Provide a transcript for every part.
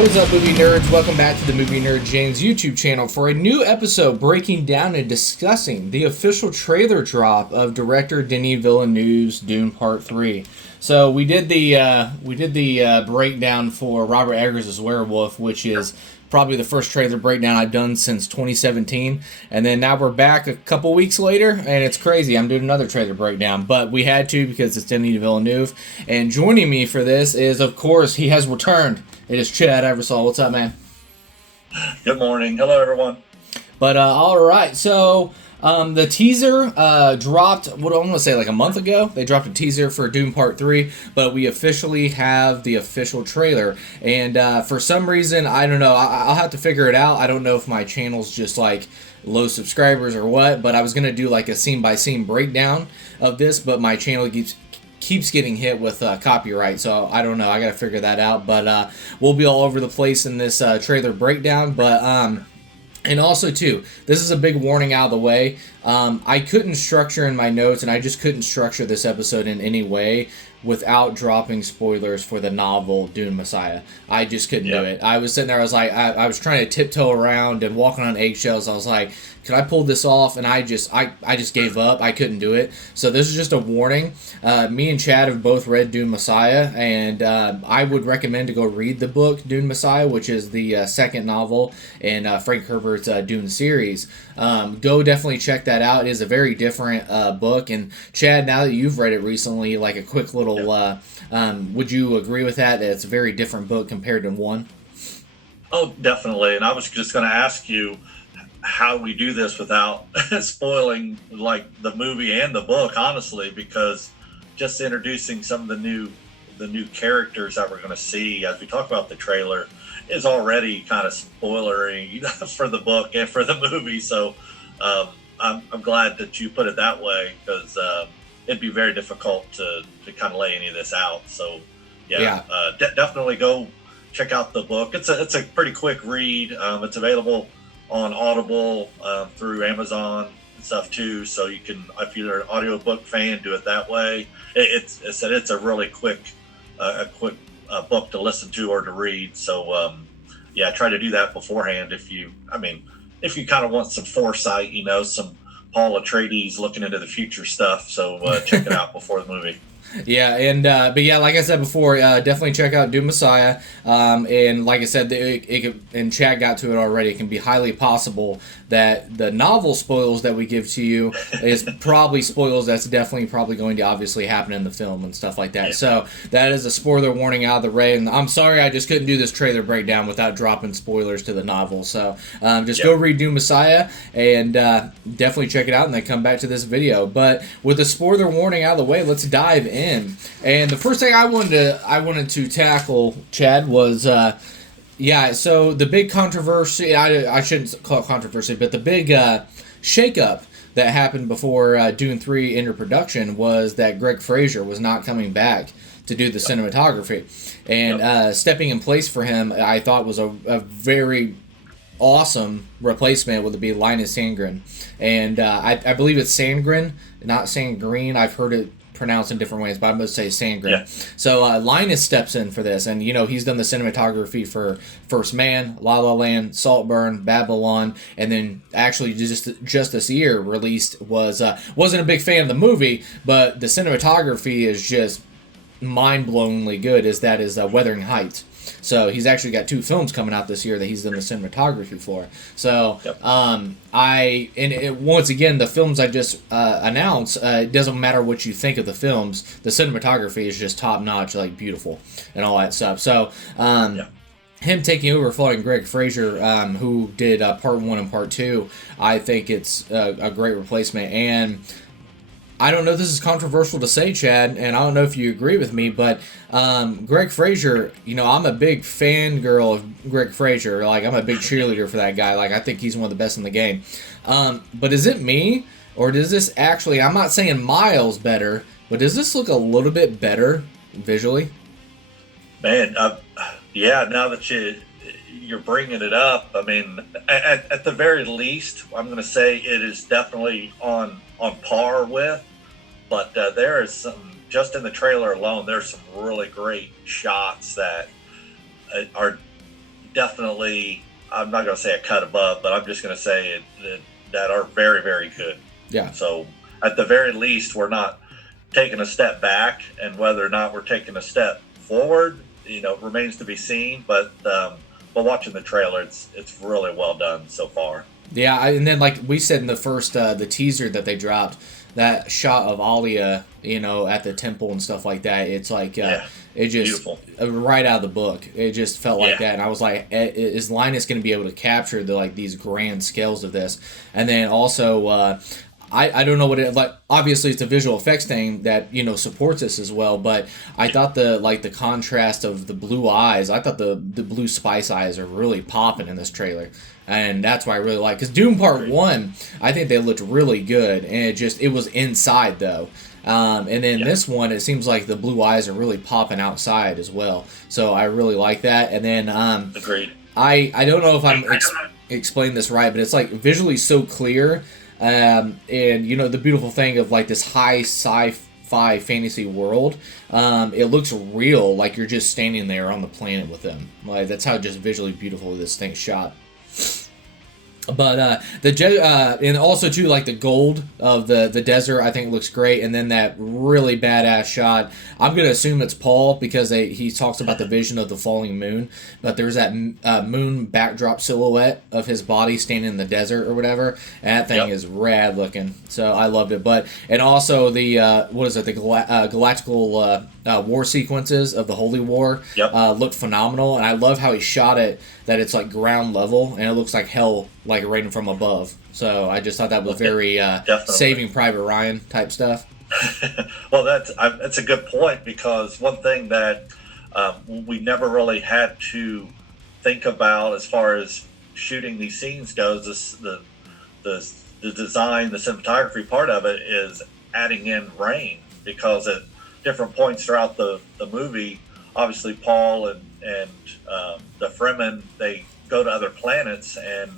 What is up, movie nerds? Welcome back to the Movie Nerd James YouTube channel for a new episode breaking down and discussing the official trailer drop of Director Denis Villeneuve's Dune Part III. So we did the breakdown for Robert Eggers' Werewolf, which is probably the first trailer breakdown I've done since 2017, and then now we're back a couple weeks later, and it's crazy. I'm doing another trailer breakdown, but we had to because it's Denis Villeneuve, and joining me for this is, of course, he has returned. It is Chad Eversole. What's up, man? Good morning. Hello, everyone. But all right, so the teaser dropped, what I'm going to say, like a month ago. They dropped a teaser for Dune Part 3, but we officially have the official trailer. And for some reason, I don't know, I'll have to figure it out. I don't know if my channel's just like low subscribers or what, but I was going to do like a scene-by-scene breakdown of this, but my channel keeps getting hit with copyright, so I don't know. I gotta figure that out, but we'll be all over the place in this trailer breakdown. But and also too, this is a big warning out of the way. I couldn't structure in my notes, and I just couldn't structure this episode in any way without dropping spoilers for the novel Dune Messiah. I just couldn't do it. I was sitting there, I was like, I was trying to tiptoe around and walking on eggshells. I was like, could I pull this off? And I just gave up. I couldn't do it. So this is just a warning. Me and Chad have both read Dune Messiah, and I would recommend to go read the book Dune Messiah, which is the second novel in Frank Herbert's Dune series. Go definitely check that out. It is a very different book. And Chad, now that you've read it recently, like a quick little, would you agree with that? That it's a very different book compared to one? Oh, definitely. And I was just going to ask you how we do this without spoiling like the movie and the book, honestly, because just introducing some of the new characters that we're going to see as we talk about the trailer is already kind of spoilery for the book and for the movie. So I'm glad that you put it that way, because it'd be very difficult to kind of lay any of this out. So definitely go check out the book. It's a pretty quick read. It's available on Audible through Amazon and stuff too. So you can, if you're an audiobook fan, do it that way. It's a really quick book to listen to or to read. So try to do that beforehand if you kind of want some foresight, some Paul Atreides looking into the future stuff. So check it out before the movie. Yeah, and but yeah, like I said before, definitely check out Dune Messiah. And like I said, and Chad got to it already. It can be highly possible that the novel spoils that we give to you is probably spoils that's definitely probably going to obviously happen in the film and stuff like that. Yeah. So that is a spoiler warning out of the way. And I'm sorry, I just couldn't do this trailer breakdown without dropping spoilers to the novel. So go read Dune Messiah and definitely check it out, and then come back to this video. But with the spoiler warning out of the way, let's dive in. And the first thing I wanted to tackle, Chad, was so the big controversy, I shouldn't call it controversy, but the big shakeup that happened before Dune 3 entered production was that Greg Fraser was not coming back to do the cinematography. And stepping in place for him, I thought was a very awesome replacement would be Linus Sandgren. And I believe it's Sandgren, not Sandgreen. I've heard it pronounced in different ways, but I'm going to say Sandgren. Yeah. So Linus steps in for this, and he's done the cinematography for First Man, La La Land, Saltburn, Babylon, and then actually just this year released wasn't a big fan of the movie, but the cinematography is just mind-blowingly good. Is Wuthering Heights. So he's actually got 2 films coming out this year that he's done the cinematography for. So once again, the films I just announced, it doesn't matter what you think of the films, the cinematography is just top notch, like beautiful and all that stuff. So him taking over following Greg Fraser, who did Part 1 and Part 2, I think it's a great replacement. And I don't know if this is controversial to say, Chad, and I don't know if you agree with me, but Greg Fraser, I'm a big fangirl of Greg Fraser. Like, I'm a big cheerleader for that guy. Like, I think he's one of the best in the game. But is it me, or does this actually, I'm not saying miles better, but does this look a little bit better visually? Man, now that you're bringing it up, I mean, at the very least, I'm going to say it is definitely on par with. But there is some, just in the trailer alone, there's some really great shots that are definitely, I'm not going to say a cut above, but I'm just going to say that are very, very good. Yeah. So at the very least, we're not taking a step back, and whether or not we're taking a step forward, remains to be seen. But watching the trailer, it's really well done so far. Yeah, and then like we said in the first the teaser that they dropped, that shot of Alia, at the temple and stuff like that, it's like it just beautiful. Right out of the book. It just felt like Yeah. that, and I was like, is Linus going to be able to capture these grand scales of this? And then also. I don't know what it like. Obviously, it's a visual effects thing that supports this as well. But I thought the contrast of the blue eyes. I thought the blue spice eyes are really popping in this trailer, and that's why I really like. Because Dune Part 1, I think they looked really good, and it was inside though. And then this one, it seems like the blue eyes are really popping outside as well. So I really like that. And then Agreed. I don't know if I'm explaining this right, but it's like visually so clear. And the beautiful thing of like this high sci-fi fantasy world, it looks real, like you're just standing there on the planet with them. Like that's how just visually beautiful this thing's shot. But and also too, like the gold of the desert, I think looks great, and then that really badass shot. I'm gonna assume it's Paul because he talks about the vision of the falling moon, but there's that moon backdrop silhouette of his body standing in the desert or whatever, and that thing is rad looking. So I loved it. And also the galactical war sequences of the Holy War look phenomenal, and I love how he shot it. That it's like ground level and it looks like hell, like rated from above. So I just thought that was very Saving Private Ryan type stuff. Well, that's a good point, because one thing that we never really had to think about as far as shooting these scenes goes, the design, the cinematography part of it is adding in rain, because at different points throughout the movie, obviously Paul and the Fremen, they go to other planets, and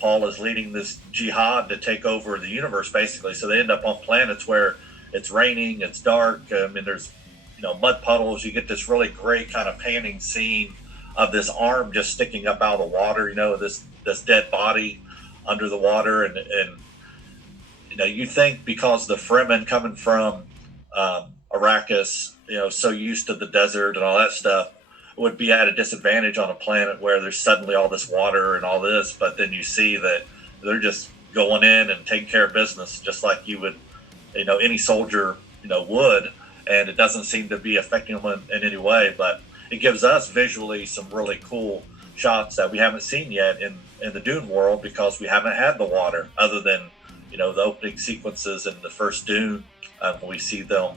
Paul is leading this jihad to take over the universe, basically. So they end up on planets where it's raining, it's dark. I mean, there's mud puddles. You get this really great kind of panning scene of this arm just sticking up out of the water. This dead body under the water, and you think because the Fremen coming from Arrakis, so used to the desert and all that stuff, would be at a disadvantage on a planet where there's suddenly all this water and all this, but then you see that they're just going in and taking care of business just like you would, any soldier, would, and it doesn't seem to be affecting them in any way. But it gives us visually some really cool shots that we haven't seen yet in the Dune world, because we haven't had the water other than, the opening sequences in the first Dune, when we see them,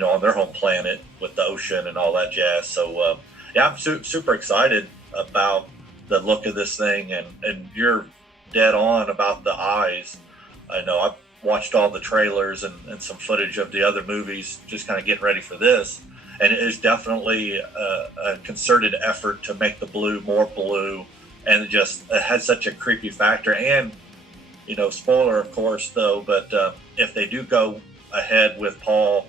on their home planet with the ocean and all that jazz. So, I'm super excited about the look of this thing, and you're dead on about the eyes. I know I've watched all the trailers and some footage of the other movies, just kind of getting ready for this, and it is definitely a concerted effort to make the blue more blue, and it has such a creepy factor. And spoiler of course though, but if they do go ahead with Paul,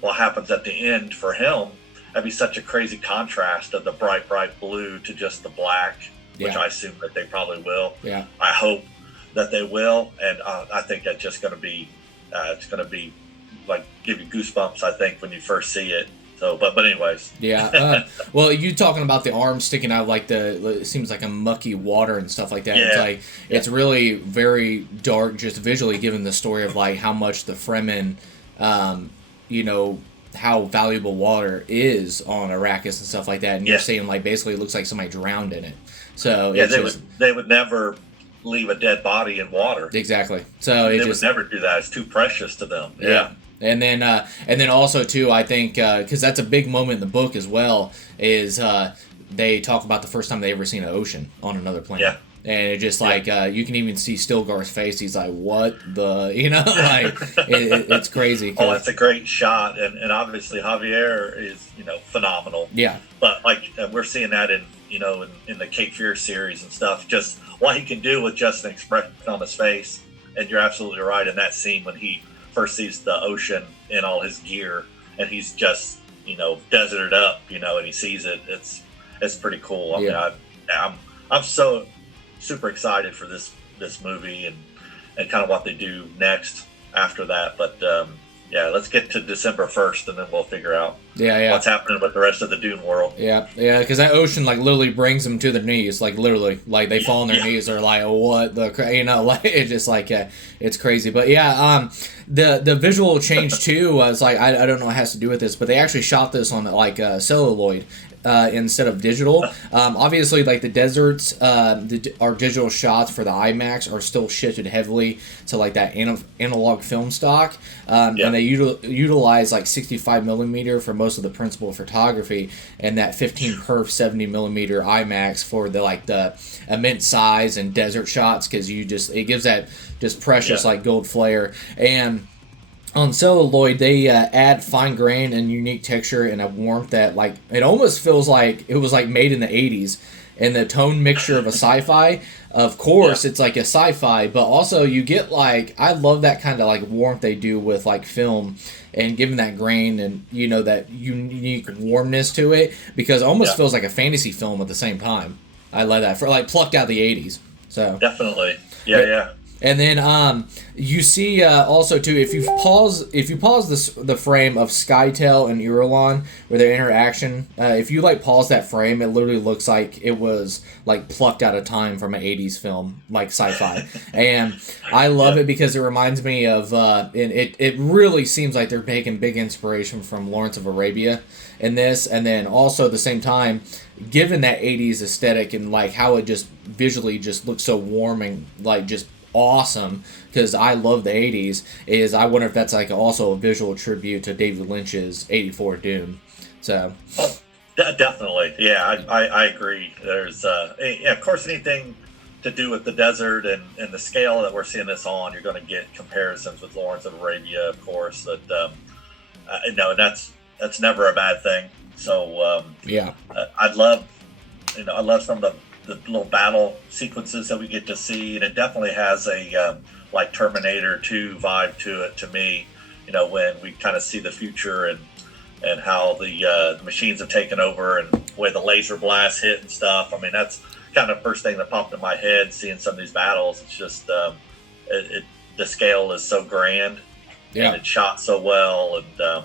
what happens at the end for him, that'd be such a crazy contrast of the bright blue to just the black, which I assume that they probably will. Yeah. I hope that they will, and I think that's just going to be, it's going to be like give you goosebumps, I think, when you first see it. So, but anyways. Yeah. Well, you talking about the arms sticking out like it seems like a mucky water and stuff like that. Yeah. It's like it's really very dark, just visually, given the story of like how much the Fremen, how valuable water is on Arrakis and stuff like that, and you're saying like basically it looks like somebody drowned in it. So they would never leave a dead body in water. Exactly. So they would never do that. It's too precious to them. Yeah. And then also too, I think because that's a big moment in the book as well, is they talk about the first time they ever seen an ocean on another planet. Yeah. And it just like you can even see Stilgar's face. He's like, "What the?" It's crazy. Oh, that's a great shot, and obviously Javier is phenomenal. Yeah. But like we're seeing that in the Cape Fear series and stuff, just what he can do with just an expression on his face. And you're absolutely right in that scene when he first sees the ocean in all his gear, and he's just deserted up, and he sees it. it's pretty cool. I mean, Yeah. I'm so super excited for this movie and kind of what they do next after that. But yeah, let's get to December 1st, and then we'll figure out what's happening with the rest of the Dune world. Yeah, because that ocean like literally brings them to their knees, like literally, like they fall on their knees. They're like, oh, what the, like it's just like it's crazy. But yeah, the visual change too was like I don't know what it has to do with this, but they actually shot this on like celluloid. Instead of digital, obviously, like the deserts, our digital shots for the IMAX are still shifted heavily to like that analog film stock, and they utilize like 65 millimeter for most of the principal photography, and that 15 perf 70 millimeter IMAX for the immense size and desert shots, because it gives that just precious like gold flare. And on celluloid, they add fine grain and unique texture and a warmth that, like, it almost feels like it was like made in the 80s. And the tone mixture of a sci-fi, of course, it's like a sci-fi, but also you get like, I love that kind of like warmth they do with like film and giving that grain and that unique warmness to it, because it almost feels like a fantasy film at the same time. I love that for like plucked out the 80s. So definitely, yeah. And then you see also too, if you pause the frame of Skytel and Irulan where their interaction, if you like pause that frame, it literally looks like it was like plucked out of time from an 80s film, like sci-fi. And I love it because it reminds me of and it really seems like they're taking big inspiration from Lawrence of Arabia in this, and then also at the same time, given that 80s aesthetic and like how it just visually just looks so warm and like just awesome, because I love the 80s, is I wonder if that's like also a visual tribute to David Lynch's 84 Dune. So definitely, yeah, I agree. There's of course, anything to do with the desert and the scale that we're seeing this on, you're going to get comparisons with Lawrence of Arabia, of course. That that's never a bad thing. So I love some of the little battle sequences that we get to see, and it definitely has a like Terminator 2 vibe to it to me. When we kind of see the future and how the machines have taken over and the way the laser blasts hit and stuff. I mean, that's kind of the first thing that popped in my head seeing some of these battles. It's just the scale is so grand, and it's shot so well, and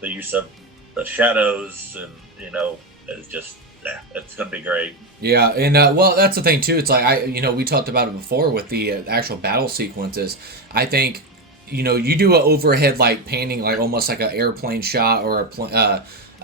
the use of the shadows, and it's just it's going to be great. Yeah, and well, that's the thing too. It's like we talked about it before with the actual battle sequences. I think you do an overhead like painting, like almost like an airplane shot or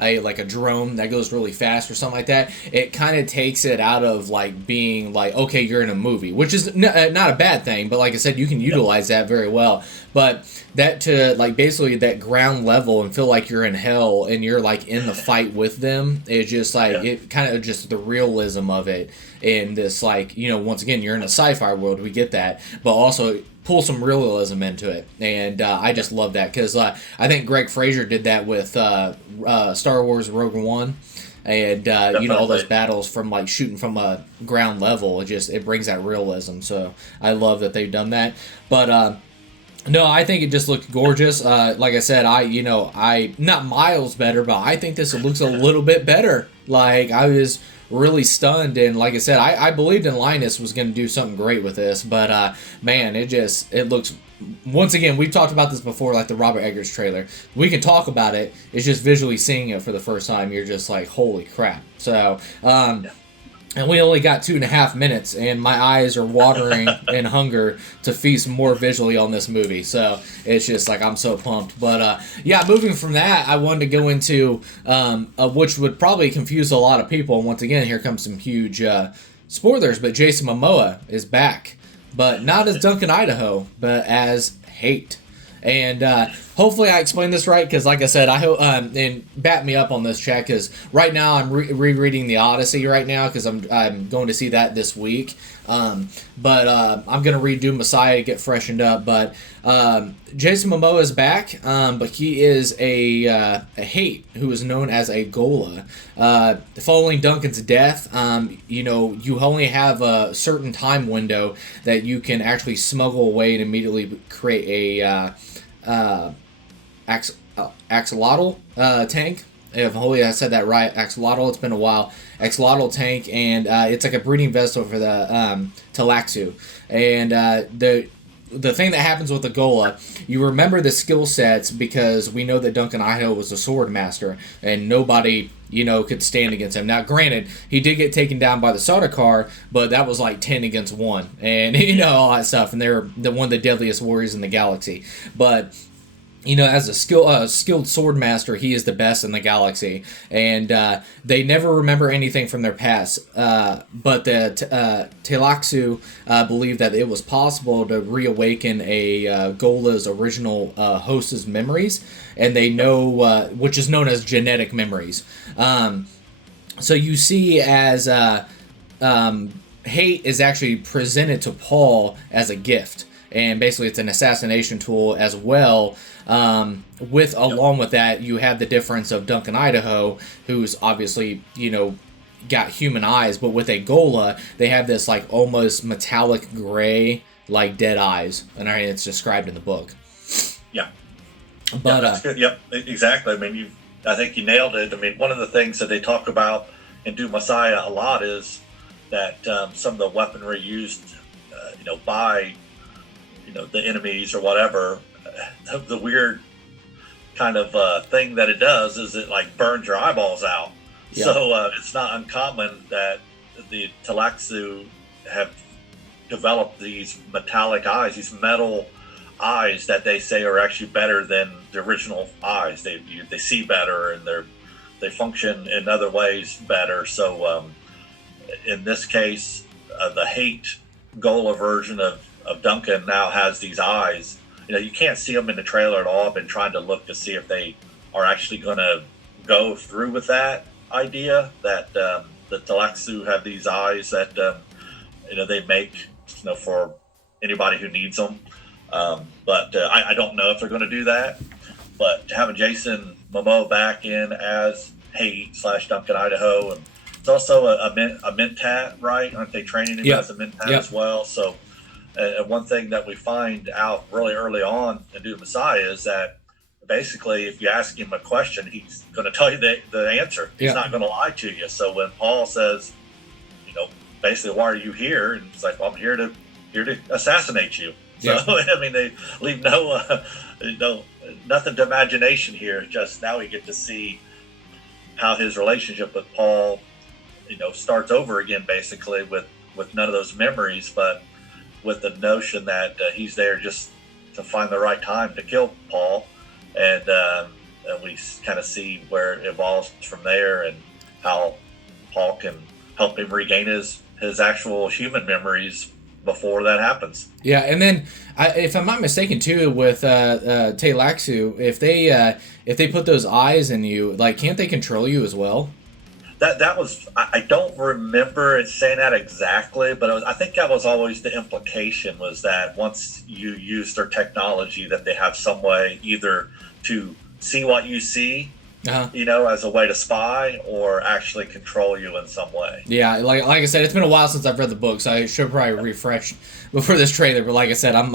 like a drone that goes really fast or something like that. It kind of takes it out of like being like, okay, you're in a movie, which is not a bad thing. But like I said, you can utilize that very well. But that to like basically that ground level and feel like you're in hell and you're like in the fight with them, it's just like it kind of just the realism of it in this like once again you're in a sci-fi world, we get that, but also pull some realism into it, and I just love that because I think Greg Fraser did that with Star Wars Rogue One, and all those battles from like shooting from a ground level, it brings that realism. So I love that they've done that. But no, I think it just looked gorgeous. Like I said, I not miles better, but I think this looks a little bit better. Like I was really stunned, and like I said, I believed in Linus was going to do something great with this, but man, it looks, once again, we've talked about this before, like the Robert Eggers trailer. We can talk about it, it's just visually seeing it for the first time, you're just like, holy crap. So and we only got 2.5 minutes, and my eyes are watering in hunger to feast more visually on this movie. So it's just like I'm so pumped. But moving from that, I wanted to go into which would probably confuse a lot of people. And once again, here comes some huge spoilers. But Jason Momoa is back, but not as Duncan Idaho, but as Hate. And hopefully I explained this right, because like I said, I hope and bat me up on this, chat, because right now I'm rereading the Odyssey right now, because I'm going to see that this week. But I'm going to read Dune Messiah to get freshened up. But Jason Momoa is back, but he is a Hate who is known as a Gola. Following Duncan's death, you only have a certain time window that you can actually smuggle away and immediately create a axolotl tank if hopefully I said that right, axolotl. It's been a while. Axolotl tank, and it's like a breeding vessel for the Talaxu. And the thing that happens with the Gola, you remember the skill sets because we know that Duncan Idaho was a sword master, and nobody, could stand against him. Now, granted, he did get taken down by the Sardaukar, but that was like 10 against 1, and, all that stuff, and they're one of the deadliest warriors in the galaxy. But as a skilled sword master, he is the best in the galaxy, and they never remember anything from their past. But the Telaxu believe that it was possible to reawaken a Gola's original host's memories, and they know, which is known as genetic memories. So you see as hate is actually presented to Paul as a gift. And basically, it's an assassination tool as well. Along with that, you have the difference of Duncan Idaho, who's obviously got human eyes, but with a Gola, they have this like almost metallic gray, like dead eyes, and it's described in the book. Yeah, but that's good. Yep, exactly. I mean, I think you nailed it. I mean, one of the things that they talk about in Dune Messiah a lot is that some of the weaponry used, by the enemies or whatever, the weird kind of thing that it does is it like burns your eyeballs out. Yeah. So it's not uncommon that the Talaxu have developed these metallic eyes, these metal eyes that they say are actually better than the original eyes. They see better, and they function in other ways better. So in this case, the hate Gola version of Duncan now has these eyes. You can't see them in the trailer at all. I've been trying to look to see if they are actually going to go through with that idea that the Talaxu have these eyes that they make for anybody who needs them. But I don't know if they're going to do that. But having Jason Momoa back in as Hate / Duncan Idaho, and it's also a Mentat, right? Aren't they training him as a Mentat as well? So. One thing that we find out really early on in Dune Messiah is that basically, if you ask him a question, he's going to tell you the answer. He's not going to lie to you. So when Paul says, basically, why are you here? And it's like, well, I'm here to assassinate you. So I mean, they leave nothing to imagination here. Just now we get to see how his relationship with Paul, starts over again, basically with none of those memories, but with the notion that he's there just to find the right time to kill Paul, and we kind of see where it evolves from there, and how Paul can help him regain his actual human memories before that happens. Yeah, and then if I'm not mistaken too, with Talaxu, if they put those eyes in you, like, can't they control you as well? That was, I don't remember it saying that exactly, but I think that was always the implication, was that once you use their technology, that they have some way either to see what you see, as a way to spy, or actually control you in some way. Yeah, like I said, it's been a while since I've read the book, so I should probably refresh before this trailer. But like I said, I'm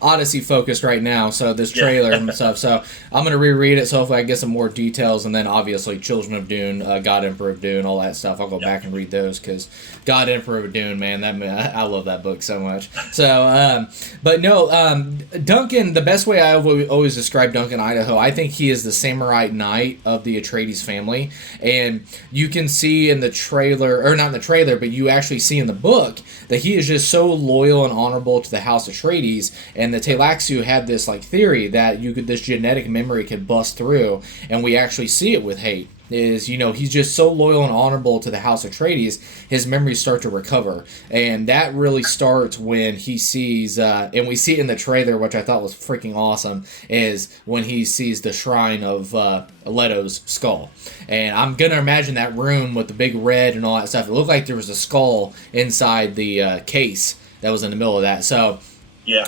Odyssey focused right now, so this trailer and stuff. So I'm going to reread it, so hopefully I get some more details. And then obviously Children of Dune, God Emperor of Dune, all that stuff. I'll go back and read those, because God Emperor of Dune, man, I love that book so much. So, but no, Duncan, the best way I always describe Duncan Idaho, I think he is the samurai knight of the Atreides family. And you can see in the trailer, or not in the trailer, but you actually see in the book that he is just so loyal and honorable to the House Atreides. And the Talaxu had this like theory that this genetic memory could bust through, and we actually see it with Hate. Is, he's just so loyal and honorable to the House Atreides, his memories start to recover. And that really starts when he sees, and we see it in the trailer, which I thought was freaking awesome, is when he sees the shrine of Leto's skull. And I'm going to imagine that room with the big red and all that stuff. It looked like there was a skull inside the case that was in the middle of that. So,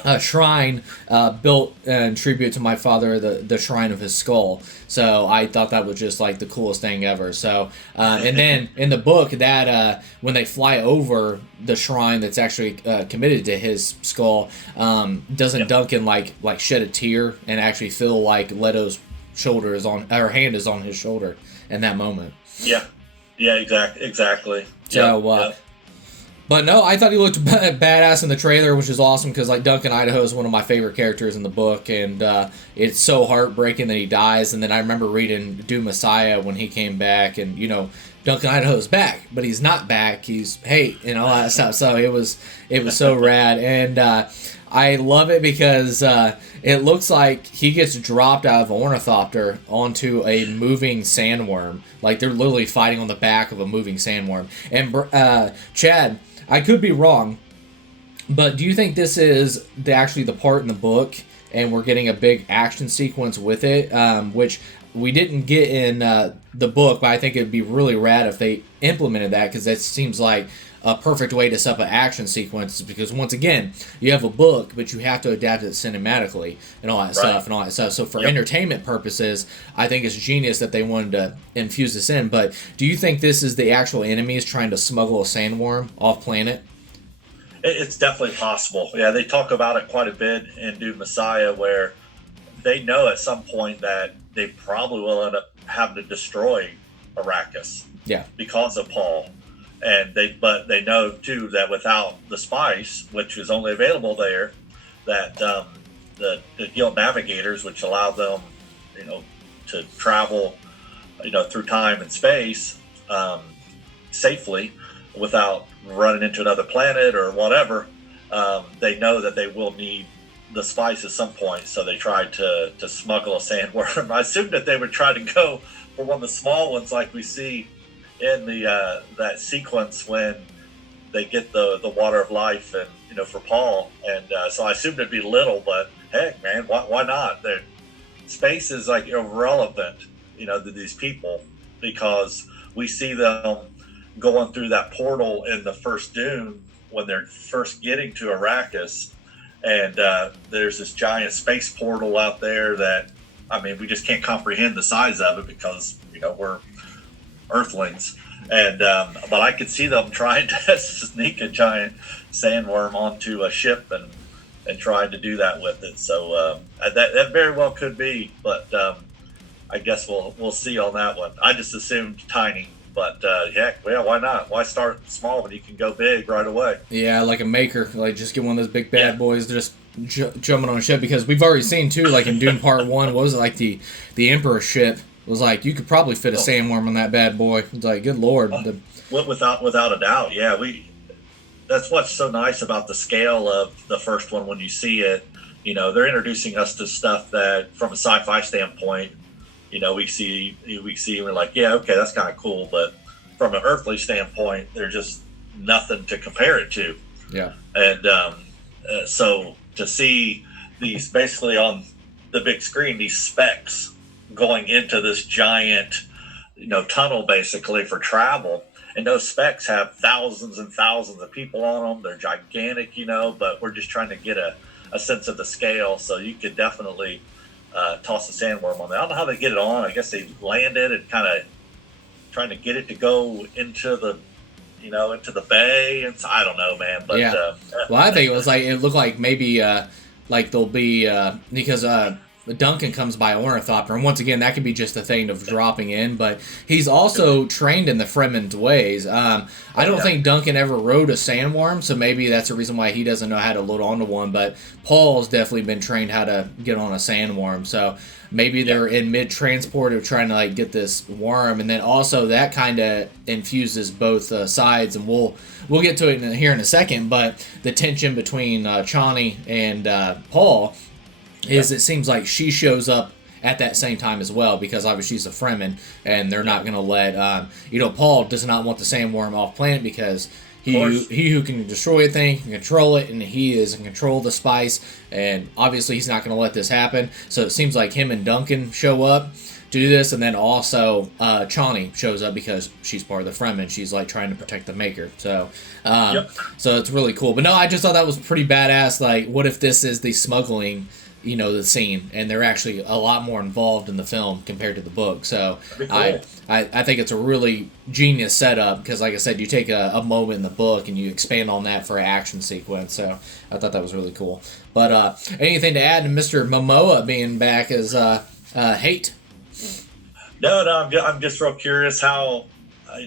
a shrine built in tribute to my father, the shrine of his skull. So I thought that was just like the coolest thing ever. So and then in the book, that when they fly over the shrine that's actually committed to his skull, doesn't Duncan like shed a tear and actually feel like Leto's shoulder is on, her hand is on his shoulder in that moment. Yeah, exactly. So, but no, I thought he looked badass in the trailer, which is awesome because like Duncan Idaho is one of my favorite characters in the book, and it's so heartbreaking that he dies. And then I remember reading Dune Messiah when he came back, and Duncan Idaho's back, but he's not back. He's hate and all that stuff. So it was so rad, and I love it because it looks like he gets dropped out of an ornithopter onto a moving sandworm. Like they're literally fighting on the back of a moving sandworm. And Chad, I could be wrong, but do you think this is actually the part in the book, and we're getting a big action sequence with it, which we didn't get in the book, but I think it'd be really rad if they implemented that, because that seems like a perfect way to set up an action sequence, because once again, you have a book, but you have to adapt it cinematically and all that stuff. So for entertainment purposes, I think it's genius that they wanted to infuse this in. But do you think this is the actual enemies trying to smuggle a sandworm off planet? It's definitely possible. Yeah, they talk about it quite a bit in Dune Messiah, where they know at some point that they probably will end up having to destroy Arrakis. Yeah. Because of Paul. But they know too that without the spice, which is only available there, that the Guild Navigators, which allow them, to travel, through time and space safely without running into another planet or whatever, they know that they will need the spice at some point. So they tried to smuggle a sandworm. I assumed that they would try to go for one of the small ones, like we see in the that sequence when they get the water of life, and for Paul, and so I assumed it'd be little, but heck, man, why not? Space is like irrelevant, to these people, because we see them going through that portal in the first Dune when they're first getting to Arrakis, and there's this giant space portal out there that, I mean, we just can't comprehend the size of it because we're Earthlings, and but I could see them trying to sneak a giant sandworm onto a ship and trying to do that with it. So that very well could be, but I guess we'll see on that one. I just assumed tiny, but heck, yeah, why not? Why start small when you can go big right away? Yeah, like a maker, like just get one of those big bad boys just jumping on a ship, because we've already seen too, like in Dune Part 1, what was it, like the Emperor ship was like, you could probably fit a sandworm on that bad boy. It's like, good Lord. Without a doubt, yeah. That's what's so nice about the scale of the first one when you see it. They're introducing us to stuff that, from a sci-fi standpoint, we see and we're like, yeah, okay, that's kind of cool. But from an earthly standpoint, there's just nothing to compare it to. Yeah. And so to see these basically on the big screen, these specks going into this giant, tunnel basically for travel. And those specks have thousands and thousands of people on them. They're gigantic, but we're just trying to get a sense of the scale. So you could definitely toss a sandworm on there. I don't know how they get it on. I guess they landed and kind of trying to get it to go into the, into the bay. And so, I don't know, man. But yeah. Well, I think it looked like maybe like there'll be because Duncan comes by ornithopter, and once again, that could be just a thing of dropping in, but he's also trained in the Fremen's ways. I don't think Duncan ever rode a sandworm, so maybe that's the reason why he doesn't know how to load onto one, but Paul's definitely been trained how to get on a sandworm, so maybe they're in mid-transport of trying to like get this worm, and then also that kind of infuses both sides, and we'll get to it here in a second, but the tension between Chani and Paul is it seems like she shows up at that same time as well, because obviously she's a Fremen, and they're not going to let Paul does not want the sandworm off planet, because he who can destroy a thing can control it, and he is in control of the spice, and obviously he's not going to let this happen. So it seems like him and Duncan show up to do this, and then also Chani shows up because she's part of the Fremen. She's like trying to protect the Maker. So so it's really cool. But no, I just thought that was pretty badass. Like, what if this is the smuggling the scene, and they're actually a lot more involved in the film compared to the book. So cool. I think it's a really genius setup, because like I said, you take a moment in the book and you expand on that for an action sequence. So I thought that was really cool. But anything to add to Mr. Momoa being back as Hate? No, I'm just real curious how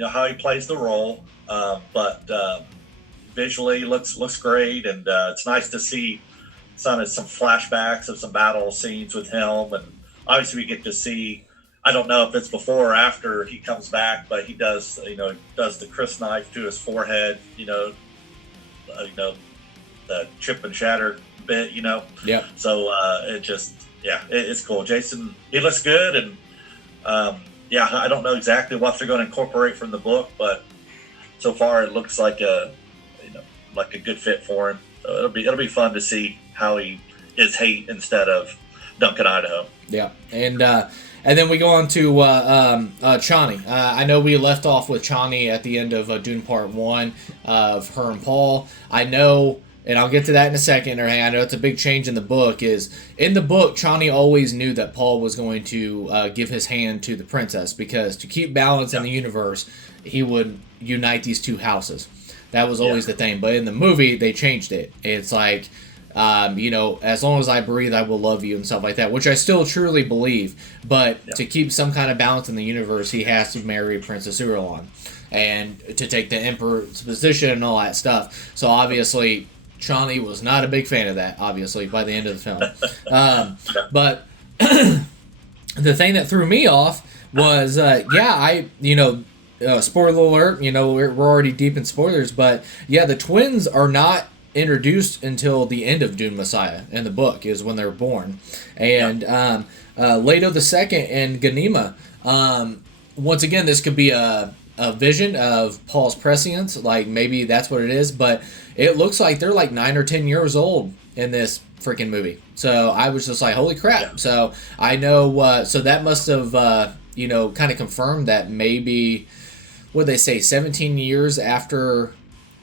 how he plays the role. But visually looks great, and it's nice to see some flashbacks of some battle scenes with him, and obviously we get to see. I don't know if it's before or after he comes back, but he does does the crysknife to his forehead. The chip and shatter bit. Yeah. So it's cool. Jason, he looks good, and I don't know exactly what they're going to incorporate from the book, but so far it looks like a good fit for him. So it'll be fun to see how he is Hate instead of Duncan, Idaho. Yeah, and then we go on to Chani. I know we left off with Chani at the end of Dune Part 1 of her and Paul. I know, and I'll get to that in a second. I know it's a big change in the book. Is in the book, Chani always knew that Paul was going to give his hand to the princess, because to keep balance in the universe, he would unite these two houses. That was always the thing. But in the movie, they changed it. It's like, as long as I breathe, I will love you and stuff like that, which I still truly believe. But to keep some kind of balance in the universe, he has to marry Princess Irulan and to take the Emperor's position and all that stuff. So obviously, Chani was not a big fan of that, obviously, by the end of the film. But the thing that threw me off was, spoiler alert, we're already deep in spoilers, but the twins are not introduced until the end of Dune Messiah in the book, is when they're born. And Leto the Second and Ganima, once again, this could be a vision of Paul's prescience, like maybe that's what it is, but it looks like they're like 9 or 10 years old in this freaking movie. So I was just like, holy crap. So I know, so that must have, kind of confirmed that maybe, what they say, 17 years after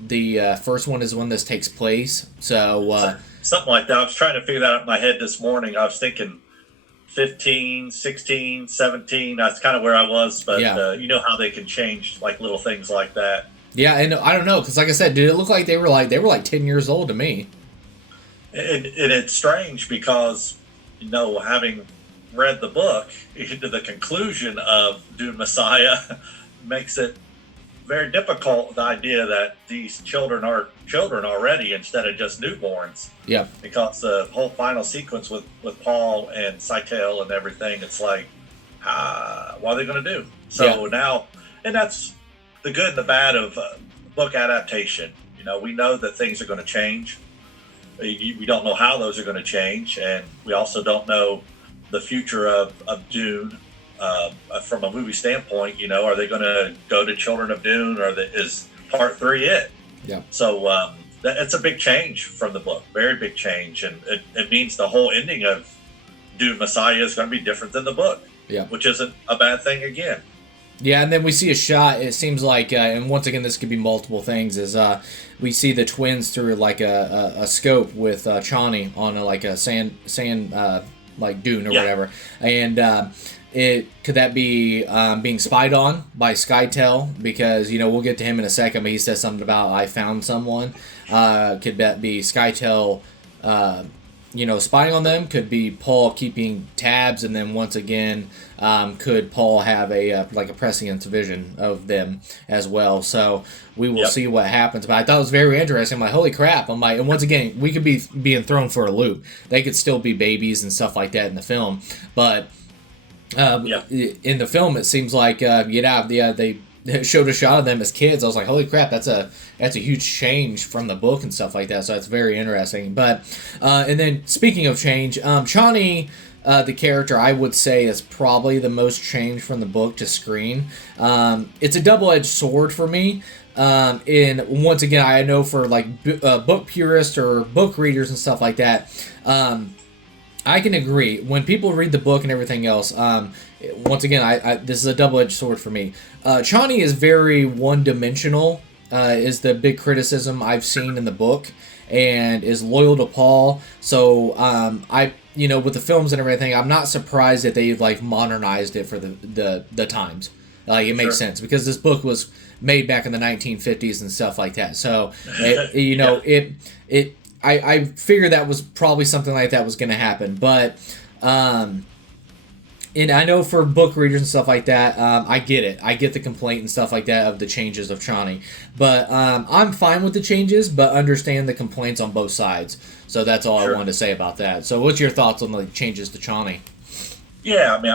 the first one is when this takes place. So something like that. I was trying to figure that out in my head this morning. I was thinking 15, 16, 17. That's kind of where I was, but you know how they can change like little things like that. Yeah, and I don't know, because like I said, did it look like they were like 10 years old to me? And it's strange because, having read the book, into the conclusion of Dune Messiah makes it very difficult, the idea that these children are children already instead of just newborns. Yeah. Because the whole final sequence with Paul and Scytale and everything, it's like, what are they going to do? So now, and that's the good and the bad of book adaptation. We know that things are going to change. We don't know how those are going to change, and we also don't know the future of Dune from a movie standpoint. Are they going to go to Children of Dune, or is Part 3 it? Yeah. So it's a big change from the book, very big change, and it means the whole ending of Dune Messiah is going to be different than the book. Yeah. Which isn't a bad thing again. Yeah, and then we see a shot, it seems like, and once again, this could be multiple things, is we see the twins through like a scope with Chani on a sand like dune or whatever. And could that be being spied on by Scytale? Because, we'll get to him in a second, but he says something about, I found someone. Could that be Scytale spying on them? Could be Paul keeping tabs, and then once again, could Paul have a prescience vision of them as well? So we will see what happens. But I thought it was very interesting. I'm like, holy crap! I'm like, and once again, we could be being thrown for a loop. They could still be babies and stuff like that in the film, but in the film, it seems like they showed a shot of them as kids. I was like, holy crap, that's a huge change from the book and stuff like that. So it's very interesting. But and then speaking of change, Chani, the character, I would say, is probably the most changed from the book to screen. It's a double-edged sword for me. And once again, I know for like book purists or book readers and stuff like that, I can agree. When people read the book and everything else, once again, this is a double-edged sword for me. Chani is very one-dimensional, is the big criticism I've seen in the book, and is loyal to Paul. So with the films and everything, I'm not surprised that they've like modernized it for the times. Like, it makes sense, because this book was made back in the 1950s and stuff like that. So I figured that was probably something like that was going to happen. But And I know for book readers and stuff like that, I get it. I get the complaint and stuff like that of the changes of Chani. But I'm fine with the changes, but understand the complaints on both sides. So that's all I wanted to say about that. So what's your thoughts on the changes to Chani? Yeah, I mean,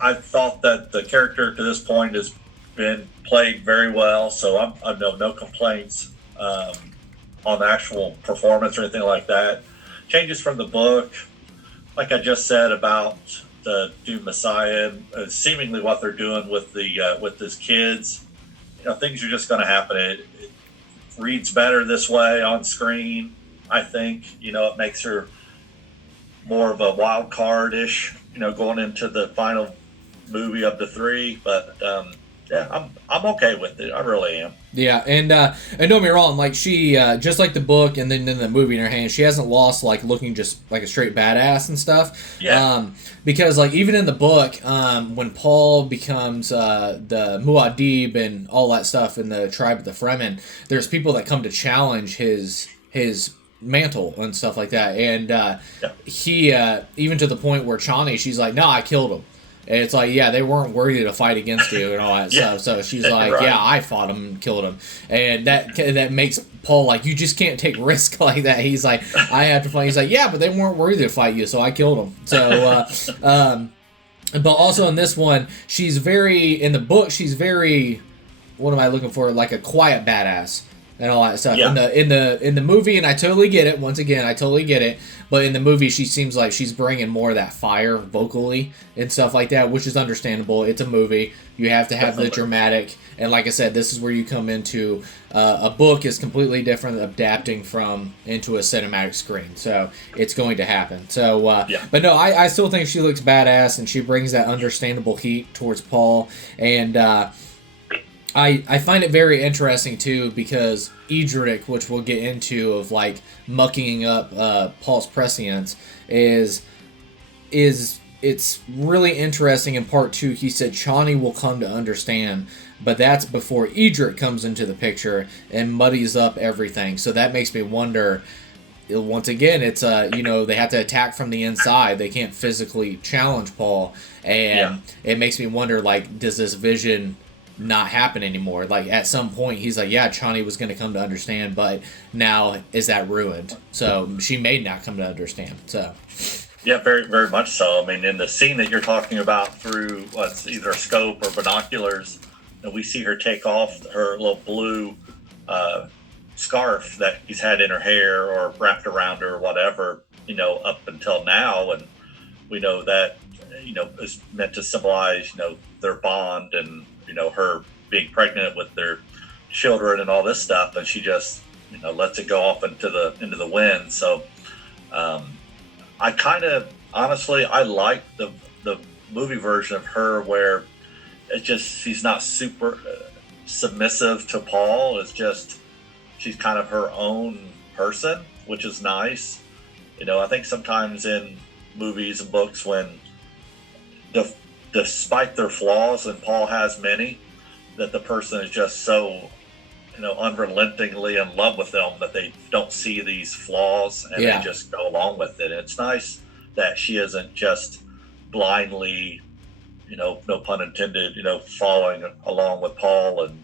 I've thought that the character to this point has been played very well, so I know no complaints on the actual performance or anything like that. Changes from the book, like I just said about the Dune Messiah, seemingly what they're doing with the with his kids. Things are just going to happen. It reads better this way on screen. I think it makes her more of a wild card-ish. Going into the final movie of the three. But yeah, I'm okay with it. I really am. Yeah, and don't get me wrong, like she just like the book and then in the movie in her hand, she hasn't lost like looking just like a straight badass and stuff. Yeah. Because like even in the book, when Paul becomes the Muad'Dib and all that stuff in the tribe of the Fremen, there's people that come to challenge his mantle and stuff like that, and he even to the point where Chani, she's like, no, I killed him. And it's like, yeah, they weren't worthy to fight against you and all that stuff. So she's like, right. Yeah, I fought him and killed him. And that makes Paul like, you just can't take risk like that. He's like, I have to fight. He's like, yeah, but they weren't worthy to fight you, so I killed them. So, but also in this one, in the book, she's very, what am I looking for? Like a quiet badass and all that stuff. Yeah. In the movie, and I totally get it. Once again, I totally get it. But in the movie, she seems like she's bringing more of that fire vocally and stuff like that, which is understandable. It's a movie. You have to have the dramatic. And like I said, this is where you come into a book is completely different adapting into a cinematic screen. So it's going to happen. So, but no, I still think she looks badass, and she brings that understandable heat towards Paul. And I find it very interesting too, because Edric, which we'll get into, of like mucking up Paul's prescience, is it's really interesting. In part 2, he said Chani will come to understand, but that's before Edric comes into the picture and muddies up everything. So that makes me wonder. Once again, it's they have to attack from the inside. They can't physically challenge Paul, and it makes me wonder, like, does this vision not happen anymore? Like at some point he's like, yeah, Chani was going to come to understand, but now is that ruined? So she may not come to understand. So yeah, very very much so. I mean, in the scene that you're talking about through what's either a scope or binoculars, and we see her take off her little blue scarf that he's had in her hair or wrapped around her or whatever, up until now, and we know that is meant to symbolize their bond and her being pregnant with their children and all this stuff, and she just lets it go off into the wind. So I kind of honestly I like the movie version of her where she's not super submissive to Paul. It's just she's kind of her own person, which is nice. I think sometimes in movies and books when despite their flaws, and Paul has many, that the person is just so, unrelentingly in love with them that they don't see these flaws and they just go along with it. And it's nice that she isn't just blindly, no pun intended, following along with Paul and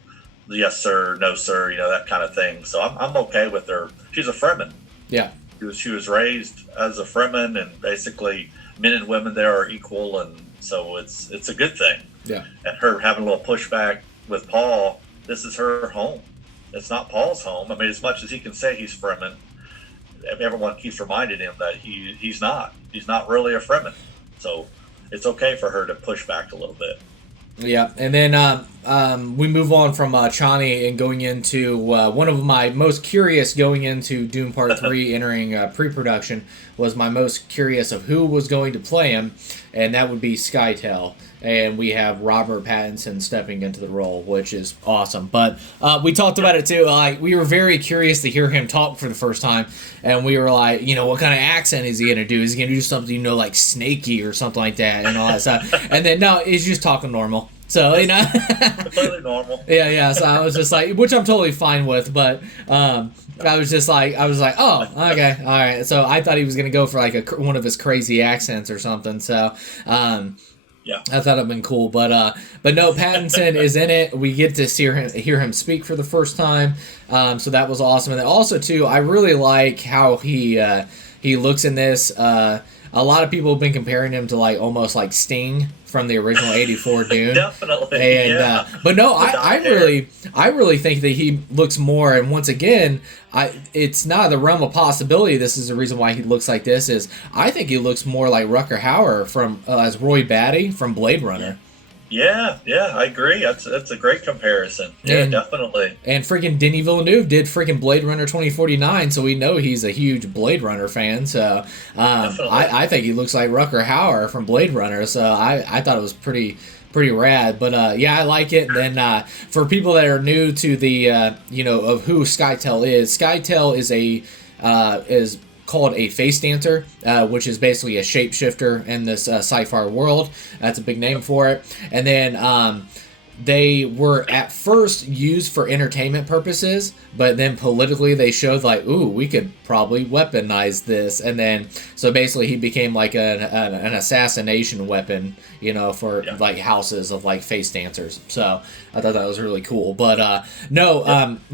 yes sir, no sir, that kind of thing. So I'm okay with her. She's a Fremen. Yeah. She was raised as a Fremen, and basically men and women there are equal, and so it's a good thing. Yeah. And her having a little pushback with Paul, this is her home. It's not Paul's home. I mean, as much as he can say he's Fremen, everyone keeps reminding him that he's not. He's not really a Fremen. So it's okay for her to push back a little bit. Yeah, and then we move on from Chani and going into one of my most curious going into Dune Part 3 entering pre-production was my most curious of who was going to play him, and that would be Skytel. And we have Robert Pattinson stepping into the role, which is awesome. But we talked about it too. Like, we were very curious to hear him talk for the first time, and we were like, what kind of accent is he going to do? Is he going to do something, like snaky or something like that and all that stuff? And then, no, he's just talking normal. So, completely normal. Yeah. So I was just like, which I'm totally fine with, but I was like, oh, okay, all right. So I thought he was going to go for like one of his crazy accents or something. So, Yeah. I thought it'd been cool, but no, Pattinson is in it. We get to hear him speak for the first time, so that was awesome. And then also too, I really like how he looks in this. A lot of people have been comparing him to like almost like Sting from the original '84 Dune. Definitely. And yeah. But no, I really think that he looks more. And once again, it's not the realm of possibility. This is the reason why he looks like this. Is I think he looks more like Rutger Hauer from as Roy Batty from Blade Runner. Yeah, I agree. That's a great comparison. Yeah, definitely. And freaking Denis Villeneuve did freaking Blade Runner 2049, so we know he's a huge Blade Runner fan. So I think he looks like Rutger Hauer from Blade Runner. So I thought it was pretty rad. But yeah, I like it. And then for people that are new to the of who Skytel is called a face dancer, which is basically a shapeshifter in this sci-fi world. That's a big name for it. And then they were at first used for entertainment purposes, but then politically they showed like, ooh, we could probably weaponize this. And then so basically he became like an assassination weapon, for like houses of like face dancers. So I thought that was really cool. But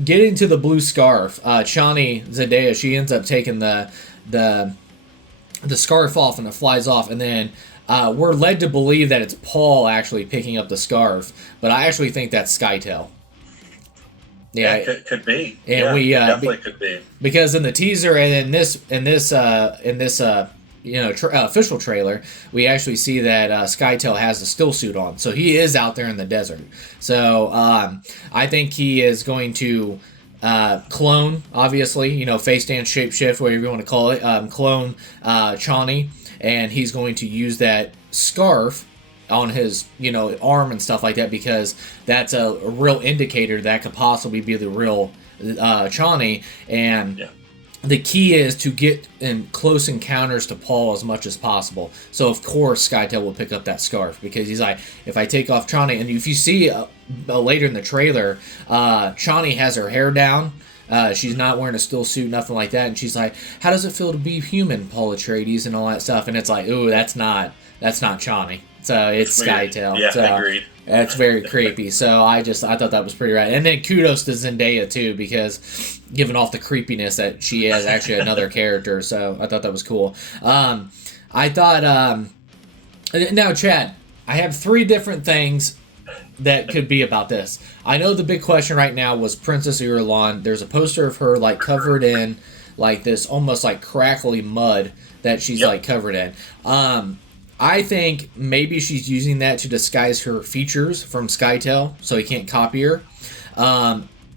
getting to the blue scarf, Chani Zendaya, she ends up taking the scarf off and it flies off, and then we're led to believe that it's Paul actually picking up the scarf, but I actually think that's Skytel. Yeah, it could be. And we definitely could be, because in the teaser and in this official trailer, we actually see that Skytel has a still suit on, so he is out there in the desert. So I think he is going to clone, obviously, face dance, shapeshift, whatever you want to call it, clone Chani, and he's going to use that scarf on his arm and stuff like that, because that's a real indicator that could possibly be the real Chani. And the key is to get in close encounters to Paul as much as possible. So of course Skytel will pick up that scarf, because he's like, if I take off Chani, and if you see later in the trailer, Chani has her hair down. She's not wearing a still suit, nothing like that, and she's like, how does it feel to be human, Paul Atreides, and all that stuff. And it's like, ooh, that's not Chani. So it's Skytel. Yeah, so agreed. That's very creepy. So I thought that was pretty rad. And then kudos to Zendaya too, because giving off the creepiness that she is actually another character. So I thought that was cool. I thought now, Chad, I have 3 different things that could be about this. I know the big question right now was Princess Irulan. There's a poster of her like covered in like this almost like crackly mud that she's like covered in. I think maybe she's using that to disguise her features from Skytel, so he can't copy her.